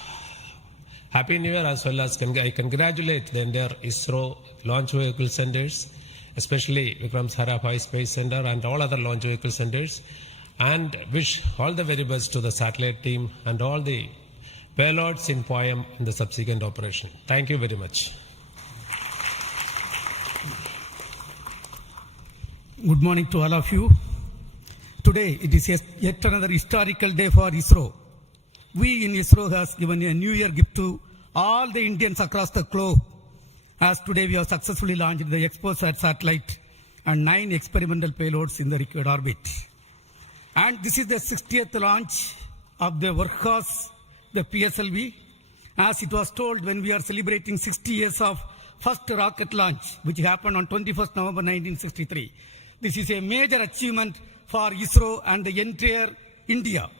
Happy New Year, as well as I congratulate the entire Isro launch vehicle centers, especially Vikram Sarabhai Space Center and all other launch vehicle centers, and wish all the very best to the satellite team and all the payloads in POEM in the subsequent operation. Thank you very much. Good morning to all of you. Today it is yet another historical day for Isro. We in Isro has given a New Year gift to all the Indians across the globe, as today we have successfully launched the XPoSAT satellite and 9 experimental payloads in the required orbit. And this is the 60th launch of the workhorse, the PSLV. As it was told when we are celebrating 60 years of first rocket launch, which happened on 21st November 1963. This is a major achievement for Isro and the entire India.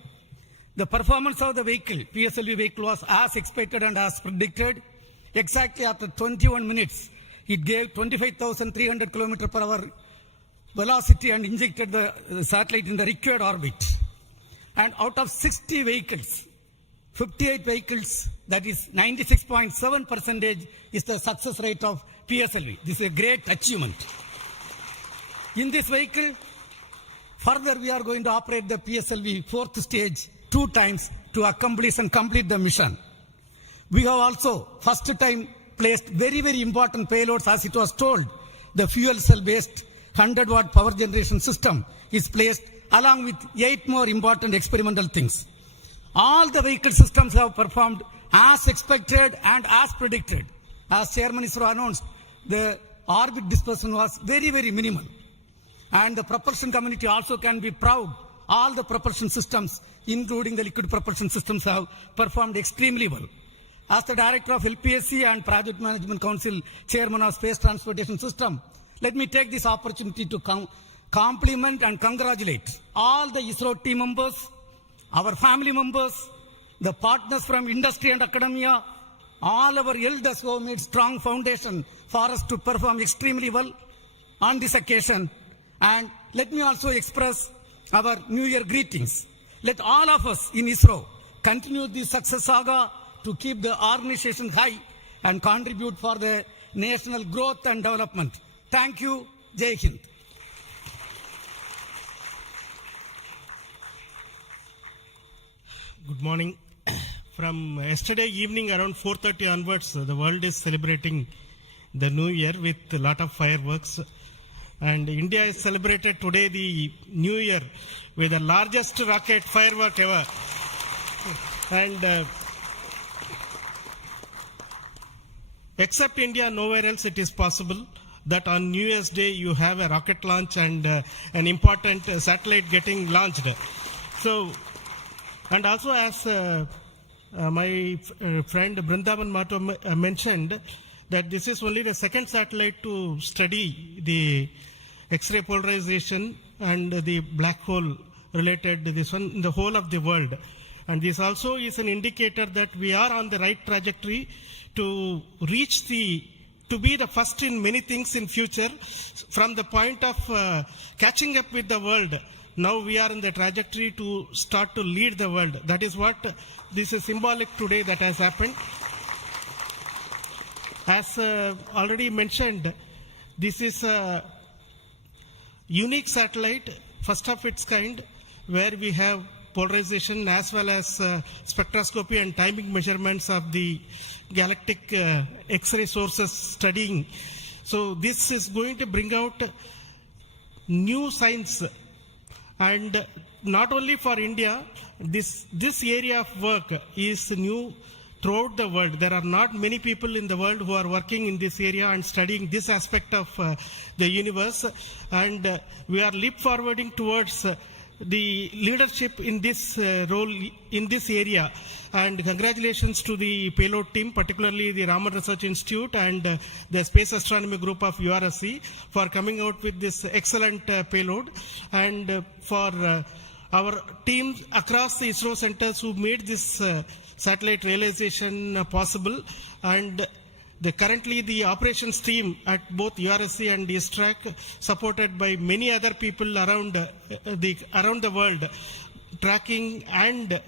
The performance of the vehicle, PSLV vehicle, was as expected and as predicted. Exactly after 21 minutes, it gave 25,300 km/h velocity and injected the satellite in the required orbit. And out of 60 vehicles, 58 vehicles, that is 96.7% is the success rate of PSLV. This is a great achievement. In this vehicle, Further, we are going to operate the PSLV fourth stage 2 times to accomplish and complete the mission. We have also first time placed very, very important payloads, as it was told. The fuel cell based 100-watt power generation system is placed along with 8 more important experimental things. All the vehicle systems have performed as expected and as predicted. As Chairman Isro announced, the orbit dispersion was very, very minimal. And the propulsion community also can be proud. All the propulsion systems, including the liquid propulsion systems, have performed extremely well. As the Director of LPSC and Project Management Council Chairman of Space Transportation System, let me take this opportunity to compliment and congratulate all the ISRO team members, our family members, the partners from industry and academia, all our elders who have made strong foundation for us to perform extremely well on this occasion. And let me also express our New Year greetings. Let all of us in ISRO continue this success saga to keep the organization high and contribute for the national growth and development. Thank you. Jai Hind. Good morning. From yesterday evening around 4:30 onwards, the world is celebrating the New Year with a lot of fireworks. And India is celebrated today the New Year with the largest rocket firework ever. And except India, nowhere else it is possible that on New Year's Day you have a rocket launch and an important satellite getting launched. So, and also as my friend Brindavan Mato mentioned, that this is only the second satellite to study the X-ray polarization and the black hole related to this one in the whole of the world. And this also is an indicator that we are on the right trajectory to reach to be the first in many things in future. From the point of catching up with the world, now we are in the trajectory to start to lead the world. That is what this is symbolic today that has happened. As already mentioned, this is a unique satellite, first of its kind, where we have polarization as well as spectroscopy and timing measurements of the galactic X-ray sources studying. So this is going to bring out new science, and not only for India, this area of work is new throughout the world. There are not many people in the world who are working in this area and studying this aspect of the universe, and we are leap forwarding towards the leadership in this role in this area. And congratulations to the payload team, particularly the Raman Research Institute and the Space Astronomy Group of URSC for coming out with this excellent payload, and for our teams across the ISRO centers who made this satellite realization possible. And currently the operations team at both URSC and ISTRAC, supported by many other people around the world, tracking and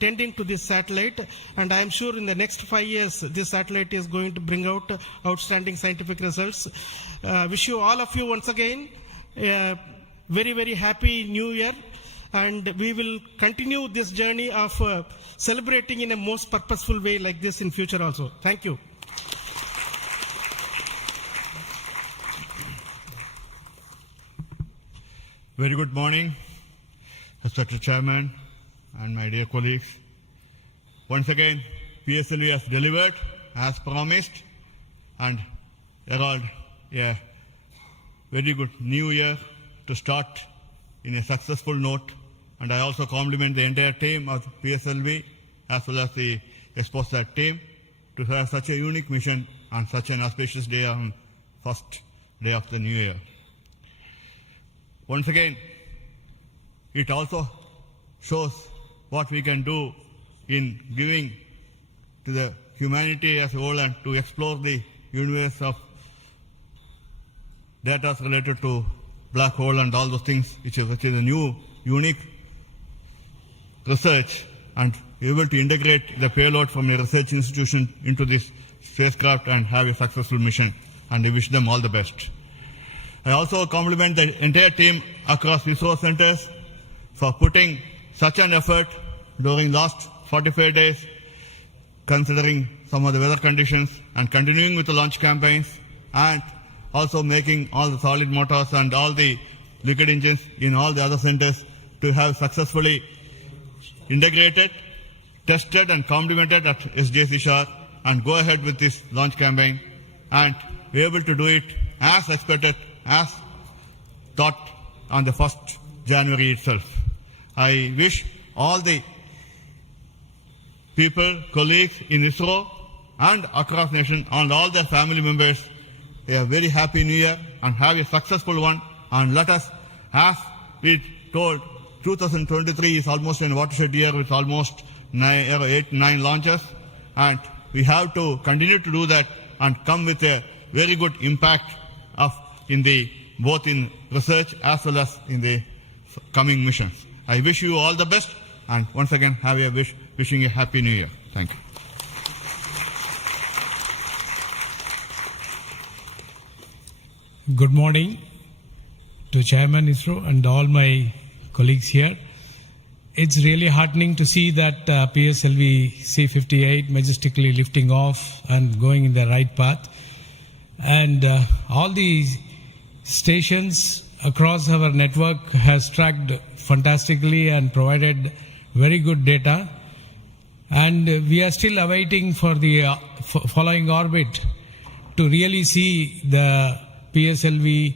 tending to this satellite. And I am sure in the next 5 years this satellite is going to bring out outstanding scientific results. Wish you all of you once again a very, very happy New Year, and we will continue this journey of celebrating in a most purposeful way like this in future also. Thank you. Very good morning, Respected Chairman and my dear colleagues. Once again, PSLV has delivered as promised and herald a very good new year to start in a successful note. And I also compliment the entire team of PSLV as well as the XPoSAT team to have such a unique mission on such an auspicious day on first day of the new year. Once again, it also shows what we can do in giving to the humanity as a whole and to explore the universe of data related to black hole and all those things, which is a new, unique research, and able to integrate the payload from a research institution into this spacecraft and have a successful mission. And I wish them all the best. I also compliment the entire team across ISRO centers for putting such an effort during last 45 days, considering some of the weather conditions, and continuing with the launch campaigns, and also making all the solid motors and all the liquid engines in all the other centers to have successfully integrated, tested and complemented at SDSC Shore, and go ahead with this launch campaign and be able to do it as expected, as thought on the 1st January itself. I wish all the people, colleagues in ISRO and across nation and all their family members a very happy new year and have a successful one. And let us, as we told, 2023 is almost a watershed year with almost 8-9 launches, and we have to continue to do that and come with a very good impact in the both in research as well as in the coming missions. I wish you all the best, and once again have a wishing a happy new year. Thank you. Good morning to Chairman ISRO and all my colleagues here. It's really heartening to see that PSLV-C58 majestically lifting off and going in the right path. And all the stations across our network has tracked fantastically and provided very good data. And we are still awaiting for the following orbit to really see the PSLV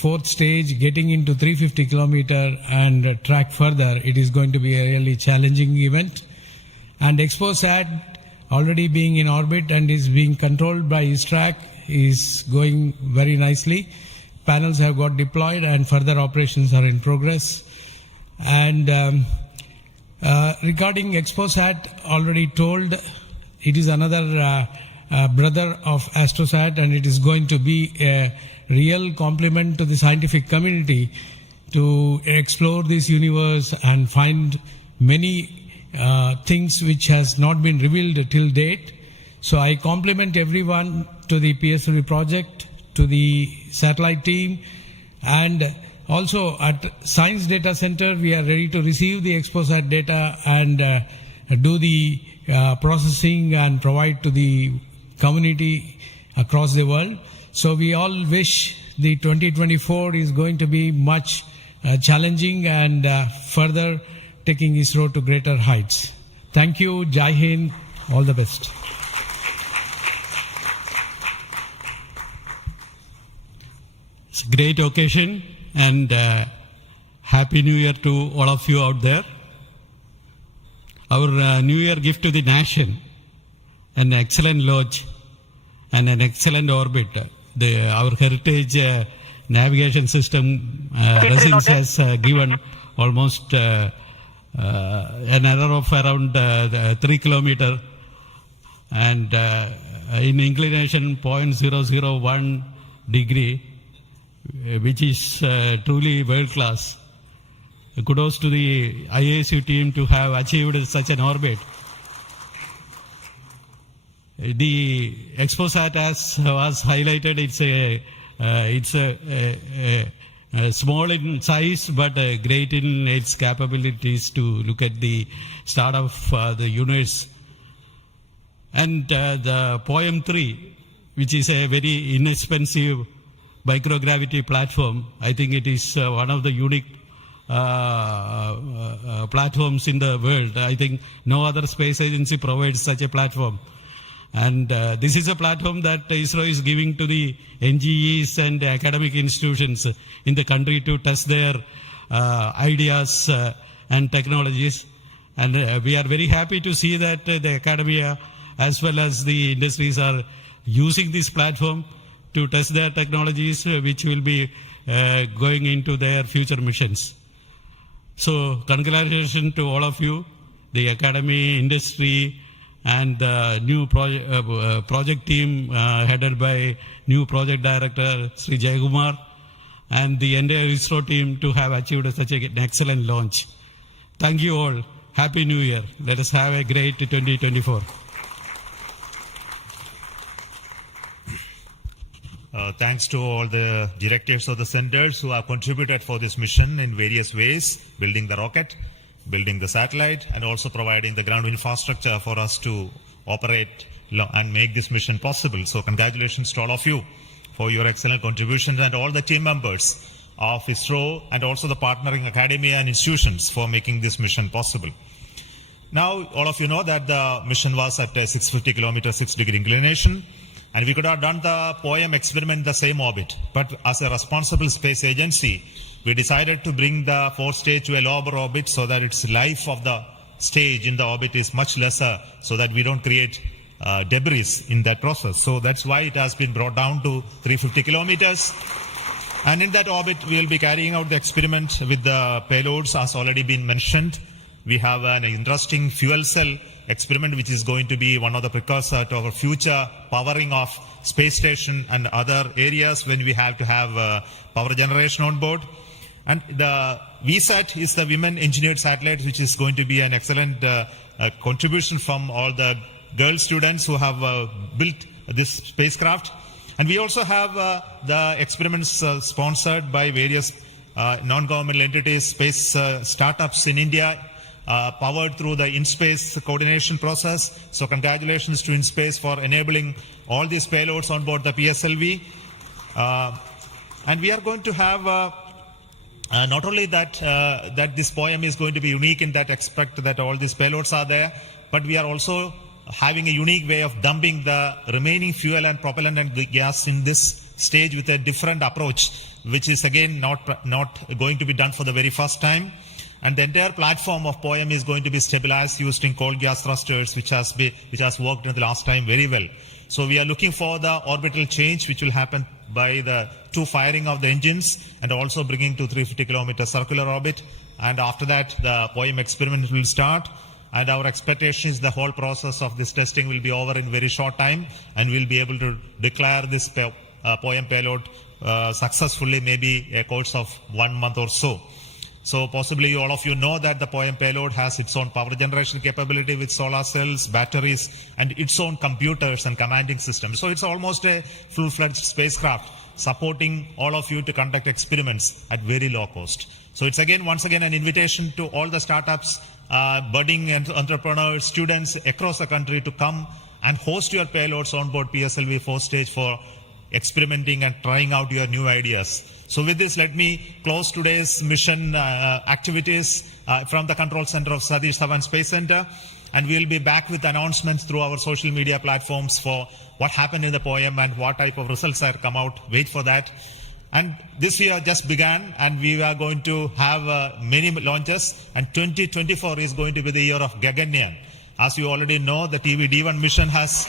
fourth stage getting into 350 kilometer and track further. It is going to be a really challenging event. And XPoSAT already being in orbit and is being controlled by ISTRAC is going very nicely. Panels have got deployed and further operations are in progress. And regarding XPoSAT, already told, it is another brother of AstroSat, and it is going to be a real compliment to the scientific community to explore this universe and find many things which has not been revealed till date. So I compliment everyone to the PSLV project, to the satellite team, and also at Science Data Center we are ready to receive the XPoSAT data and do the processing and provide to the community across the world. So we all wish the 2024 is going to be much challenging and further taking ISRO to greater heights. Thank you. Jai Hind. All the best. It's a great occasion, and Happy New Year to all of you out there. Our New Year gift to the nation, an excellent launch and an excellent orbit. Our heritage navigation system Resins has given almost an error of around 3 kilometer and in inclination 0.001 degree, which is truly world class. Kudos to the IASU team to have achieved such an orbit. The XPoSAT, as was highlighted, it's a small in size but great in its capabilities to look at the start of the universe. And the POEM3, which is a very inexpensive microgravity platform, I think it is one of the unique platforms in the world. I think no other space agency provides such a platform. And this is a platform that ISRO is giving to the NGEs and academic institutions in the country to test their ideas and technologies. And we are very happy to see that the academia as well as the industries are using this platform to test their technologies, which will be going into their future missions. So congratulations to all of you, the academy, industry, and the new project team headed by new project director Sri Jayakumar, and the entire ISRO team to have achieved such an excellent launch. Thank you all. Happy New Year. Let us have a great 2024. Thanks to all the directors of the centers who have contributed for this mission in various ways, building the rocket, building the satellite, and also providing the ground infrastructure for us to operate and make this mission possible. So congratulations to all of you for your excellent contributions, and all the team members of ISRO and also the partnering academia and institutions for making this mission possible. Now, all of you know that the mission was at a 650 kilometer, 6-degree inclination, and we could have done the POEM experiment in the same orbit. But as a responsible space agency, we decided to bring the fourth stage to a lower orbit so that its life of the stage in the orbit is much lesser, so that we don't create debris in that process. So that's why it has been brought down to 350 kilometers. And in that orbit, we will be carrying out the experiment with the payloads, as already been mentioned. We have an interesting fuel cell experiment, which is going to be one of the precursors to our future powering of space station and other areas when we have to have power generation on board. And the VSAT is the Women Engineered Satellite, which is going to be an excellent contribution from all the girl students who have built this spacecraft. And we also have the experiments sponsored by various non-governmental entities, space startups in India, powered through the in-space coordination process. So congratulations to InSpace for enabling all these payloads on board the PSLV. And we are going to have not only that that this POEM is going to be unique in that aspect that all these payloads are there, but we are also having a unique way of dumping the remaining fuel and propellant and gas in this stage with a different approach, which is again not going to be done for the very first time. And the entire platform of POEM is going to be stabilized using cold gas thrusters, which has worked in the last time very well. So we are looking for the orbital change, which will happen by the two firing of the engines and also bringing to 350 kilometer circular orbit. And after that, the POEM experiment will start. And our expectation is the whole process of this testing will be over in very short time, and we'll be able to declare this POEM payload successfully, maybe a course of 1 month or so. So possibly all of you know that the POEM payload has its own power generation capability with solar cells, batteries, and its own computers and commanding systems. So it's almost a full-fledged spacecraft supporting all of you to conduct experiments at very low cost. So it's once again an invitation to all the startups, budding entrepreneurs, students across the country to come and host your payloads on board PSLV 4th stage for experimenting and trying out your new ideas. So with this, let me close today's mission activities from the control center of Satish Dhawan Space Center. And we'll be back with announcements through our social media platforms for what happened in the POEM and what type of results are come out. Wait for that. And this year just began, and we are going to have many launches, and 2024 is going to be the year of Gaganyaan. As you already know, the TVD1 mission has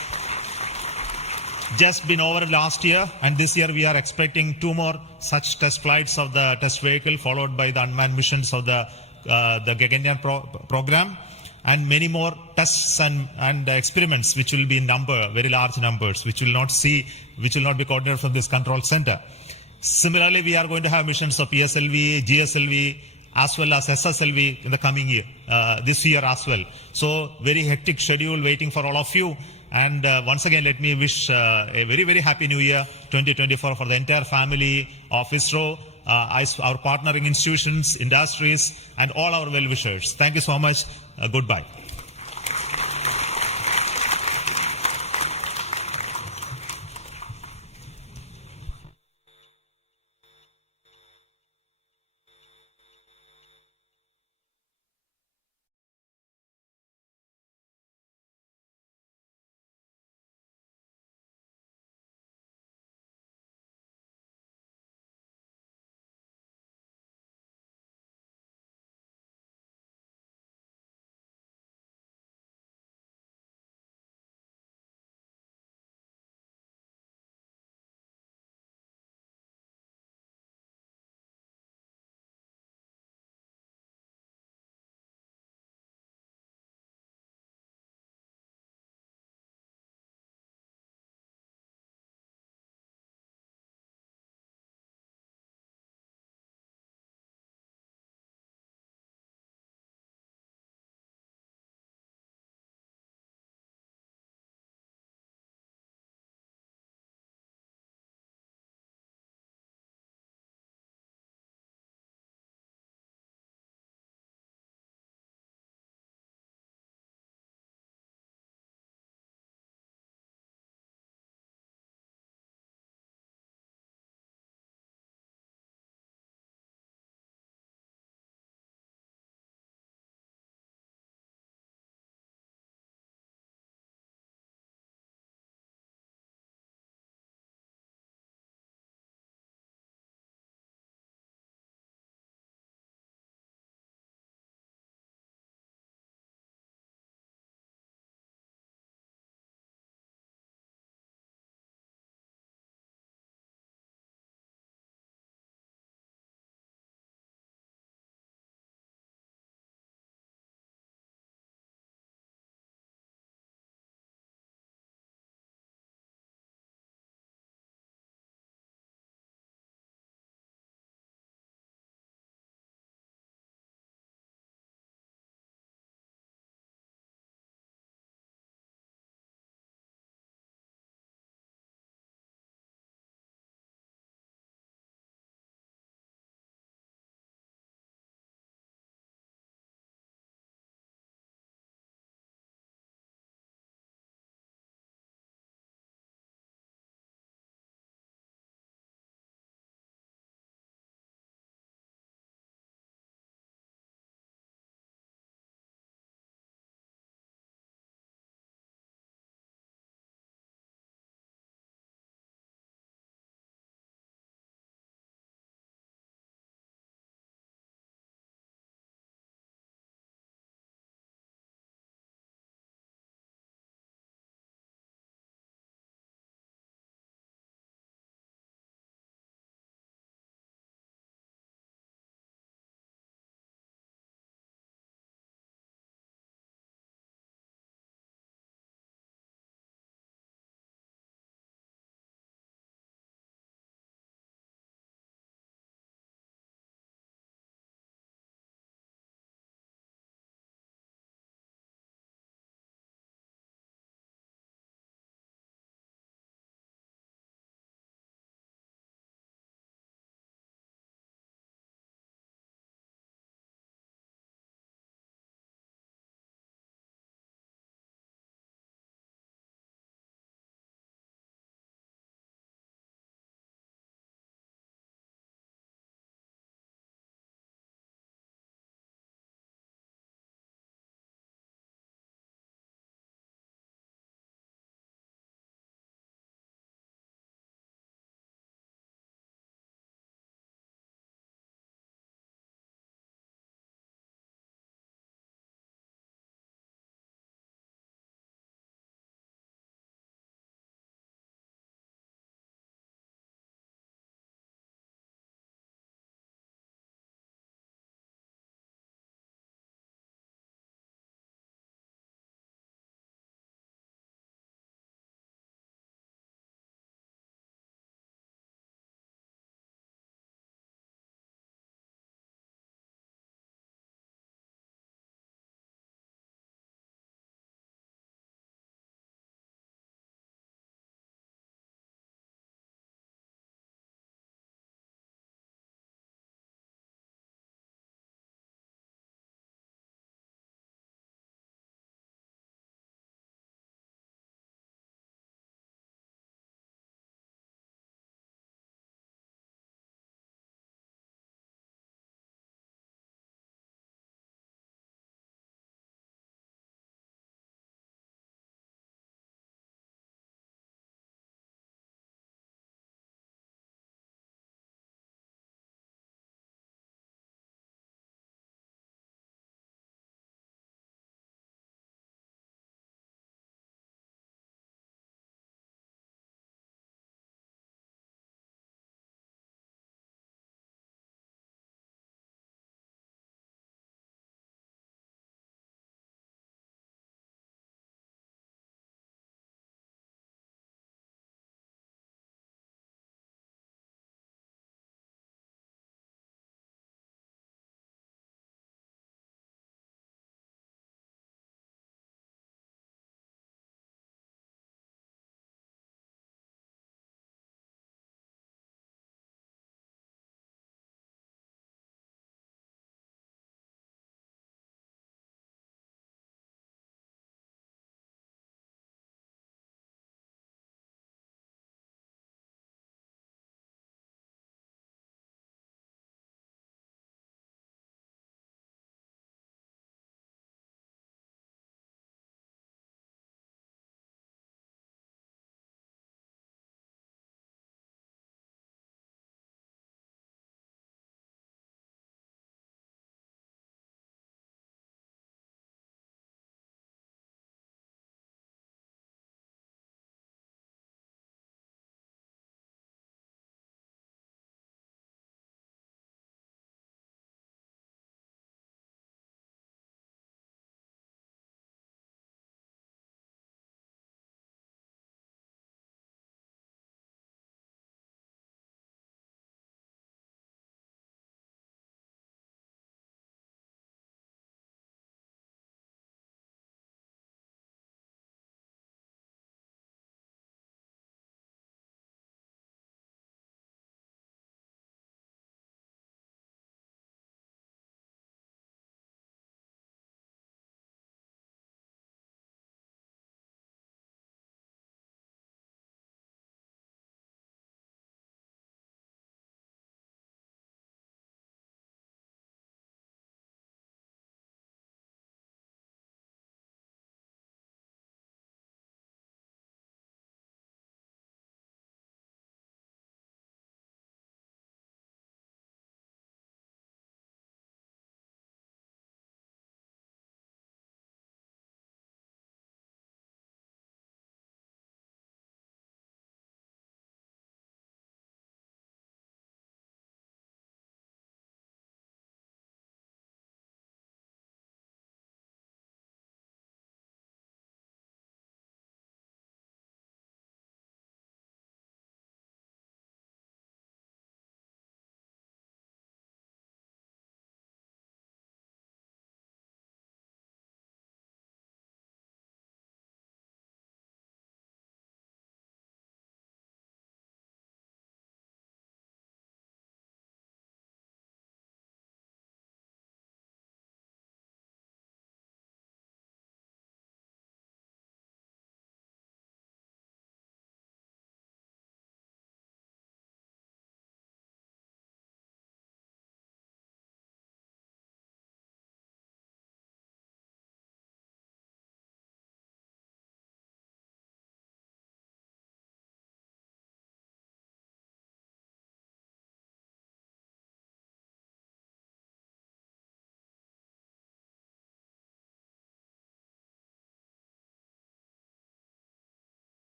just been over last year, and this year we are expecting 2 more such test flights of the test vehicle, followed by the unmanned missions of the Gaganyaan program, and many more tests and experiments, which will be in very large numbers, which will not be coordinated from this control center. Similarly, we are going to have missions of PSLV, GSLV, as well as SSLV in the coming year, this year as well. So very hectic schedule waiting for all of you. And once again, let me wish a very, very happy new year 2024 for the entire family of ISRO, our partnering institutions, industries, and all our well-wishers. Thank you so much. Goodbye.